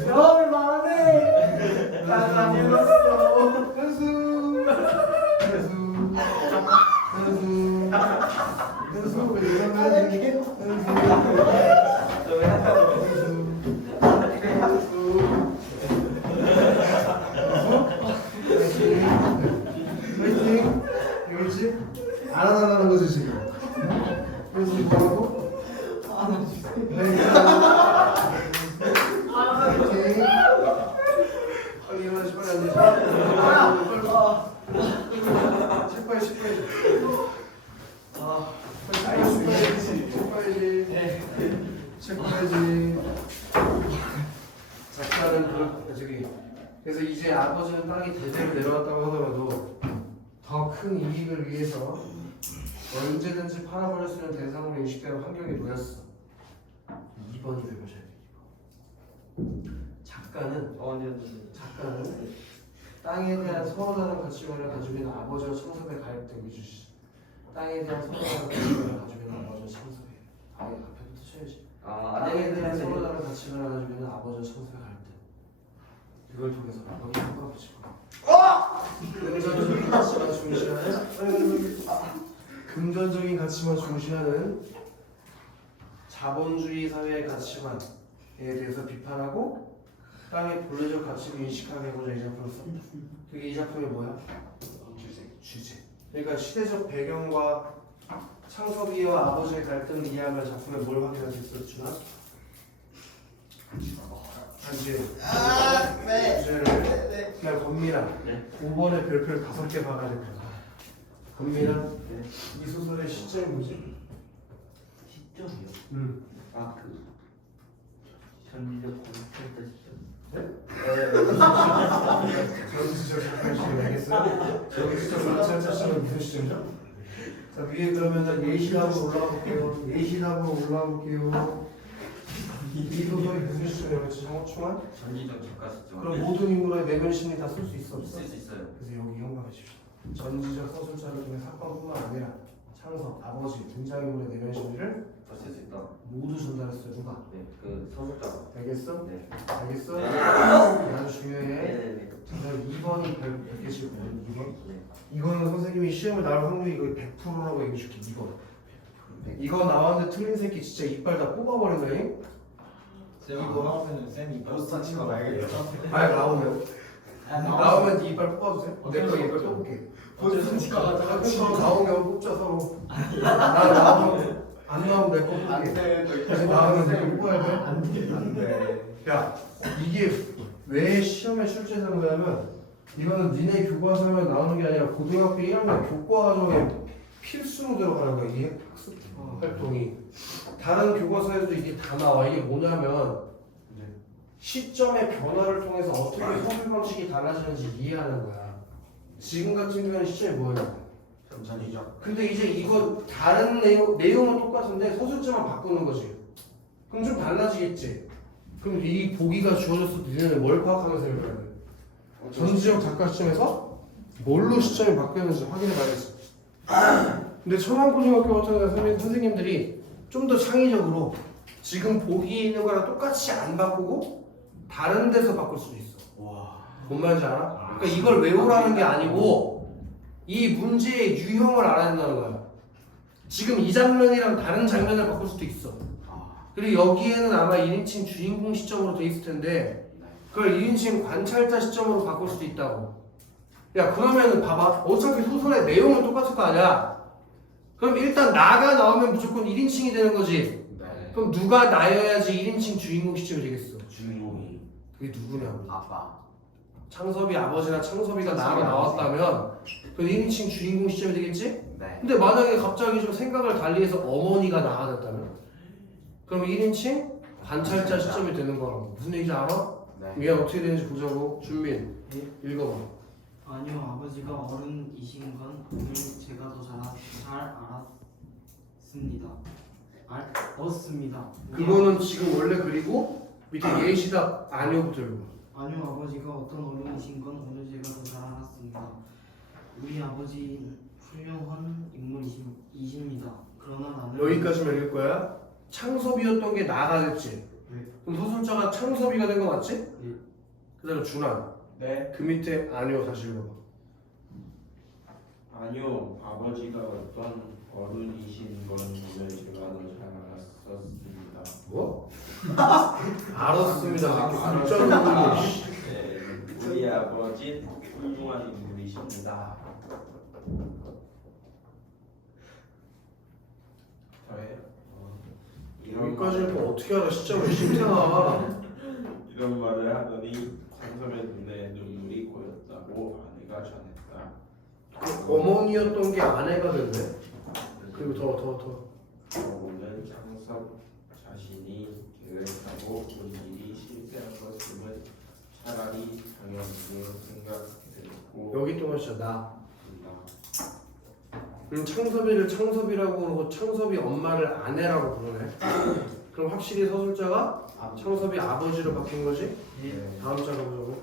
너무 많네. 나는 안 믿었어. 현수 왜 이러면 빨리 일어나지 빨리 앉으시. 책 봐야지 책 봐야지. 책 봐야지. 작가는 저기 그래서 이제 아버지는 땅이 대대로 내려왔다고 하더라도 더 큰 이익을 위해서 언제든지 팔아버릴 수 있는 대상으로 인식되는 환경에 놓였어. 2번이 되셔야 돼. 작가는 땅에 대한 서로 다른 가치관을 가지고 있는 아버지와 청소의 갈등 위주시. 땅에 대한 서로 다른 가치관을 가지고 있는 아버지와 청소의 아예 앞에부터 쳐야지. 땅에 대한 서로 다른 가치관을 가지고 있는 아버지와 청소의 갈등. 이걸 통해서 아버지 평가붙이고. 금전적인 가치만 중시하는 금전적인 가치만 중시하는 자본주의 사회의 가치관에 대해서 비판하고 땅의 본래적 가치를 인식하게 해보자 이 작품을 썼다. 그게 이 작품이 뭐야? 주제. 그러니까 시대적 배경과 창섭이와 아버지의 갈등을 이해하면 작품에 뭘 확인할 수 있었지만 주제. 주제를 그냥 건미랑 5번에 별표를 5개 박아야 될 거야. 건미랑 이 소설의 시점이 뭐지? 시점이요? 전지적 관찰자 시점. 전지적 관찰 알겠어요? 전지적 관찰자 시점은 무슨 시점이죠? 자 위에 그러면은 예시답으로 올라가 볼게요. 예시답으로 올라가 볼게요. 이 소설이 무슨 시점이라고 했지? 정호충한? 전지적 작가 시점. 그럼 모든 인물의 내면 심리 다 쓸 수 있어 없어? 쓸 수 있어요. 그래서 여기 형광하십시오. 전지적 서술자를 통해 사건뿐만 아니라 창섭, 아버지, 등장인물의 내면 심리를 쓸 수 있다. 모두 전달했어요. 누가? 네, 그 서술자가. 알겠어? 네. 알겠어? 네. 아주 중요해. 네네네. 자, 2번이 100개 칠거든. 2번. 네. 이거는 선생님이 시험을 나올 확률이 거의 100%라고 얘기해줄게. 2번. 이거 나왔는데 틀린 새끼 진짜 이빨 다 뽑아버린다잉? 쌤 나오면은 쌤이 포스터 치고 말겠죠. 아니 나오면 네 이빨 뽑아도 돼? 내거 이빨 뽑을게. 포스터 치고 나오면 뽑자 서로. 나 나오면 안 나오면 내거 뽑을게. 안돼. 그래서 나오면 내거 뽑아야 돼? 안돼. 야 이게 왜 시험에 출제된 거냐면 이거는 니네 교과서에 나오는 게 아니라 고등학교 1학년 교과과정에 필수로 들어가는 거야 이 학습 활동이. 다른 교과서에도 이게 다 나와. 이게 뭐냐면 시점의 변화를 통해서 어떻게 서술 방식이 달라지는지 이해하는 거야. 지금 같은 경우는 시점이 뭐예요? 전지적. 근데 이제 이거 다른 내용은 똑같은데 서술자만 바꾸는 거지. 그럼 좀 달라지겠지. 그럼 이 보기가 주어졌을 때 니네는 뭘 파악하면서 읽어야 돼? 전지적 작가 시점에서 뭘로 시점이 바뀌었는지 확인해 봐야겠어. 근데 천안고등학교 같은 선생님들이 좀 더 창의적으로 지금 보기에 있는 거랑 똑같이 안 바꾸고 다른 데서 바꿀 수도 있어. 와. 뭔 말인지 알아? 그러니까 이걸 외우라는 게 아니고 이 문제의 유형을 알아야 된다는 거야. 지금 이 장면이랑 다른 장면을 바꿀 수도 있어. 그리고 여기에는 아마 1인칭 주인공 시점으로 돼 있을 텐데 그걸 1인칭 관찰자 시점으로 바꿀 수도 있다고. 야 그러면은 봐봐. 어차피 소설의 내용은 똑같을 거 아니야. 그럼 일단 나가 나오면 무조건 1인칭이 되는 거지. 네. 그럼 누가 나여야지 1인칭 주인공 시점이 되겠어? 주인공이 그게 누구냐고. 아빠. 창섭이 아버지나 창섭이가 나가 나왔다면 그 1인칭 주인공 시점이 되겠지? 네. 근데 만약에 갑자기 좀 생각을 달리해서 어머니가 나가 됐다면 그럼 1인칭 관찰자 시점이 되는 거라고. 무슨 얘기인지 알아? 네. 이게 어떻게 되는지 보자고. 준민 읽어봐. 아니요, 아버지가 어른이신 건 오늘 제가 더 잘 알았습니다. 알았습니다. 그거는 지금 원래 그리고 밑에 예시답 아니오부터 읽어. 아니요, 아버지가 어떤 어른이신 건 오늘 제가 더 잘 알았습니다. 우리 아버지 훌륭한 인물이십니다. 그러나 나는 여기까지만 읽을 거야. 창섭이었던 게 나가 됐지. 그럼 소설자가 창섭이가 된 거 맞지? 그다음에 준환. 네. 그 밑에 아니오 다시 읽어봐. 아니요, 아버지가 어떤 어른이신 건 오늘 제가 더 잘 알았었습니다. 뭐? 알았습니다. 진짜 네, 우리 아버지 훌륭한 인물이십니다. 저예요. 이런 빠질 거 어떻게 알아? 시점을 심태나. 이런 말을 하더니 창섭의 눈에 눈물이 고였다고 아내가 전했다. 어머니였던 게 아내가 됐네. 그리고 더. 그러고는 창섭 자신이 계획하고 온 일이 실패한 것임을 차라리 당연히 생각했고 여기 동안 진짜 나. 창섭이를 창섭이라고 그러고 창섭이 엄마를 아내라고 부르네. 그럼 확실히 서술자가 창섭이 아버지로 바뀐 거지? 다음 자로 보자고.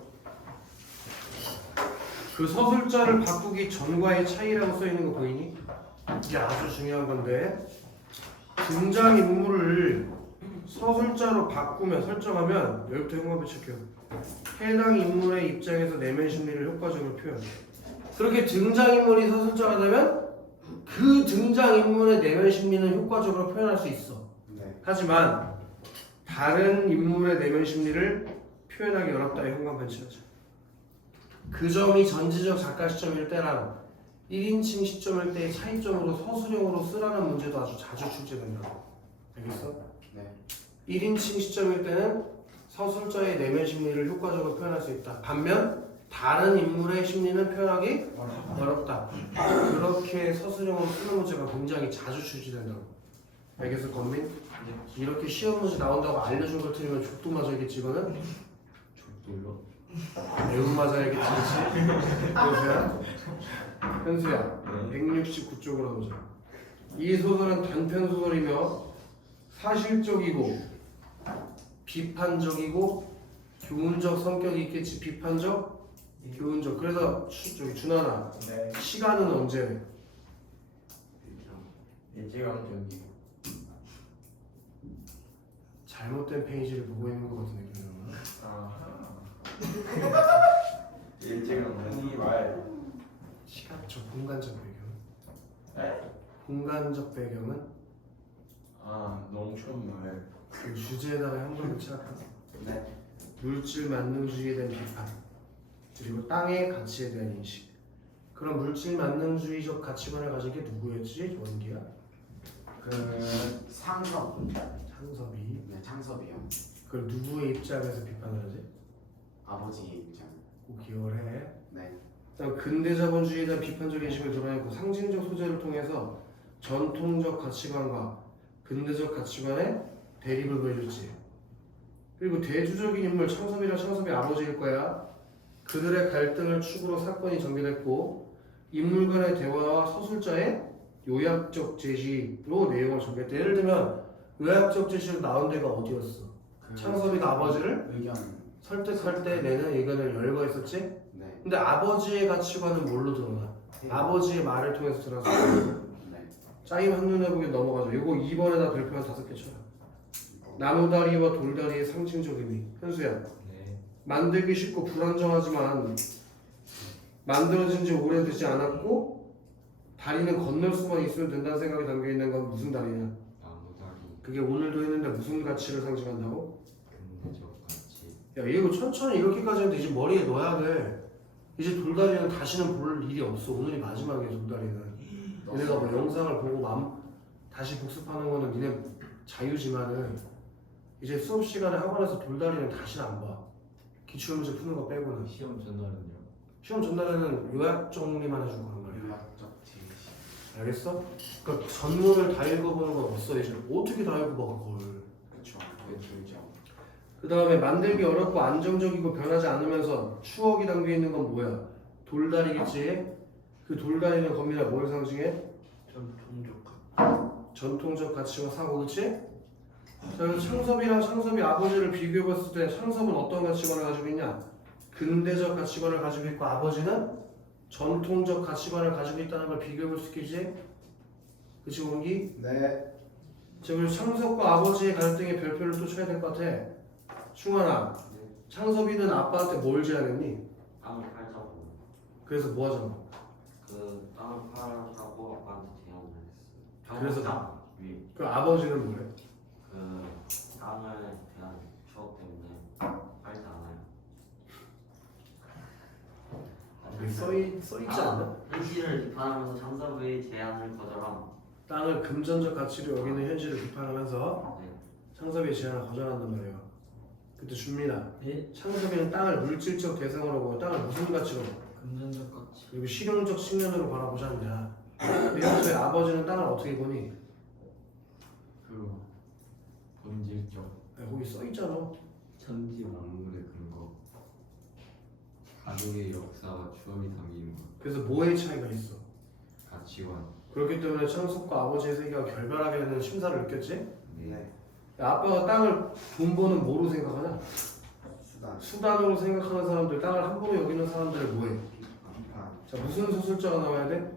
그 서술자를 바꾸기 전과의 차이라고 써 있는 거 보이니? 이게 아주 중요한 건데 등장 인물을 서술자로 바꾸면 설정하면 여기부터 형광빛 칠게요. 해당 인물의 입장에서 내면 심리를 효과적으로 표현해. 그렇게 등장 인물이 서술자가 되면 그 등장 인물의 내면 심리는 효과적으로 표현할 수 있어. 네. 하지만 다른 인물의 내면 심리를 표현하기 어렵다의 형광펜 칠하자. 그 점이 전지적 작가 시점일 때랑 1인칭 시점일 때의 차이점으로 서술형으로 쓰라는 문제도 아주 자주 출제된다. 알겠어? 네. 1인칭 시점일 때는 서술자의 내면 심리를 효과적으로 표현할 수 있다. 반면 다른 인물의 심리는 표현하기 어렵다. 그렇게 서술형으로 쓰는 문제가 굉장히 자주 출제된다고. 알겠어, 건민? 이렇게 시험 문제 나온다고 알려준 걸 틀리면 족도 맞아야겠지, 이거는? 족돌로? 매우 맞아야겠지, 그치? 현수야? 현수야, 169쪽으로 보자. 이 소설은 단편 소설이며 사실적이고 비판적이고 교훈적 성격이 있겠지. 비판적, 교훈적. 그래서 저기 준하나, 네. 시간은 언제? 일제강점기. 잘못된 페이지를 보고 있는 것 같은 느낌이야. 일제강점기 말. 시각적, 공간적 배경. 네? 공간적 배경은 농촌 말. 그 주제에다가 형광을 칠할까? 네. 물질 만능주의에 대한 비판, 그리고 땅의 가치에 대한 인식. 그럼 물질 만능주의적 가치관을 가진 게 누구였지? 원기야? 그 상섭. 창섭이. 네, 창섭이요. 그걸 누구의 입장에서 비판을 하지? 아버지의 입장. 꼭 기억을 해. 네. 그다음 근대자본주의에 대한 비판적 인식을 드러내고 상징적 소재를 통해서 전통적 가치관과 근대적 가치관의 대립을 보여줬지. 그리고 대주적인 인물 창섭이랑 창섭의 아버지일 거야. 그들의 갈등을 축으로 사건이 전개됐고 인물 간의 대화와 서술자의 요약적 제시로 내용을 전개했대. 예를 들면 요약적 제시로 나온 데가 어디였어? 창섭이가 아버지를 의견. 설득할 때 내는 의견을 열거했었지? 네. 근데 아버지의 가치관은 뭘로 드러나? 아버지의 말을 통해서 드러났어. 네. 짜임 한눈에 보기 넘어가죠. 이거 2번에다 별표한 5개 쳐요. 나무다리와 돌다리의 상징적 의미. 현수야, 네. 만들기 쉽고 불안정하지만 만들어진 지 오래되지 않았고 다리는 건널 수만 있으면 된다는 생각이 담겨있는 건 무슨 다리냐? 나무다리. 그게 오늘도 했는데 무슨 가치를 상징한다고? 근대적 가치. 야, 이거 천천히 이렇게까지 했는데 이제 머리에 넣어야 돼. 이제 돌다리는 다시는 볼 일이 없어. 오늘이 마지막이야. 돌다리는 니네가 뭐 영상을 보고 다시 복습하는 거는 니네 자유지만은 이제 수업 시간에 학원에서 돌다리는 다시는 안 봐. 기출문제 푸는 거 빼고는. 시험 전날은요? 시험 전날에는 요약 정리만 해주고 그런 거야. 요약적 제시. 알겠어? 그러니까 전문을 다 읽어보는 건 없어. 이제 어떻게 다 읽어봐 그걸. 그렇죠. 그게 줄죠. 그 다음에 만들기 어렵고 안정적이고 변하지 않으면서 추억이 담겨있는 건 뭐야? 돌다리겠지? 그 돌다리는 건민아 뭘 상징해? 전통적 가치와 사고, 그치? 자, 그래서 창섭이랑 창섭이 아버지를 비교해봤을 때 창섭은 어떤 가치관을 가지고 있냐? 근대적 가치관을 가지고 있고 아버지는 전통적 가치관을 가지고 있다는 걸 비교해볼 수 있겠지? 그치 원기? 네. 자, 그리고 창섭과 아버지의 갈등에 별표를 또 쳐야 될 것 같아. 충환아, 창섭이는 아빠한테 뭘 제안했니? 땅을 팔자고. 그래서 뭐 하자고? 그 땅을 팔자고 아빠한테 제안을 했어요. 그래서 땅 위. 그 아버지는 뭐래? 그 땅을 대한 추억 때문에 팔지 않아요. 써있지 않나? 현실을 비판하면서 창섭의 제안을 거절함. 땅을 금전적 가치로 여기는 현실을 비판하면서 네. 창섭이의 제안을 거절한단 말이에요. 그때 줍니다. 네. 창섭이는 땅을 물질적 대상으로 보고 땅을 무슨 가치로 봐? 금전적 가치. 그리고 실용적 측면으로 바라보지 않냐. 근데 여기서의 아버지는 땅을 어떻게 보니? 그 본질적 거기 써있잖아. 천지 만물의 근거 가족의 역사와 추억이 담긴 것 그래서 뭐의 차이가 있어? 가치관 그렇기 때문에 창섭과 아버지의 세계가 결별하게 되는 심사를 느꼈지? 네. 아빠가 땅을 돈보는 뭐로 생각하냐? 수단. 수단으로 생각하는 사람들, 땅을 함부로 여기는 사람들 뭐해? 비판. 자, 무슨 서술자가 나와야 돼?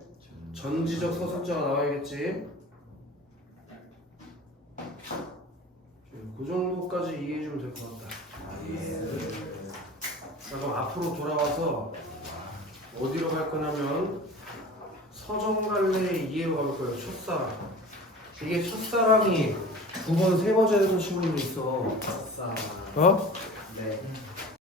전지적 서술자가 나와야겠지. 그 정도까지 이해해주면 될 것 같다. 자, 그럼 앞으로 돌아와서 어디로 갈 거냐면 서정갈래의 이해로 갈 거예요. 첫사랑. 이게 첫사랑이 두 번, 세 번 되는 친구도 있어. 첫사랑. 어? 네.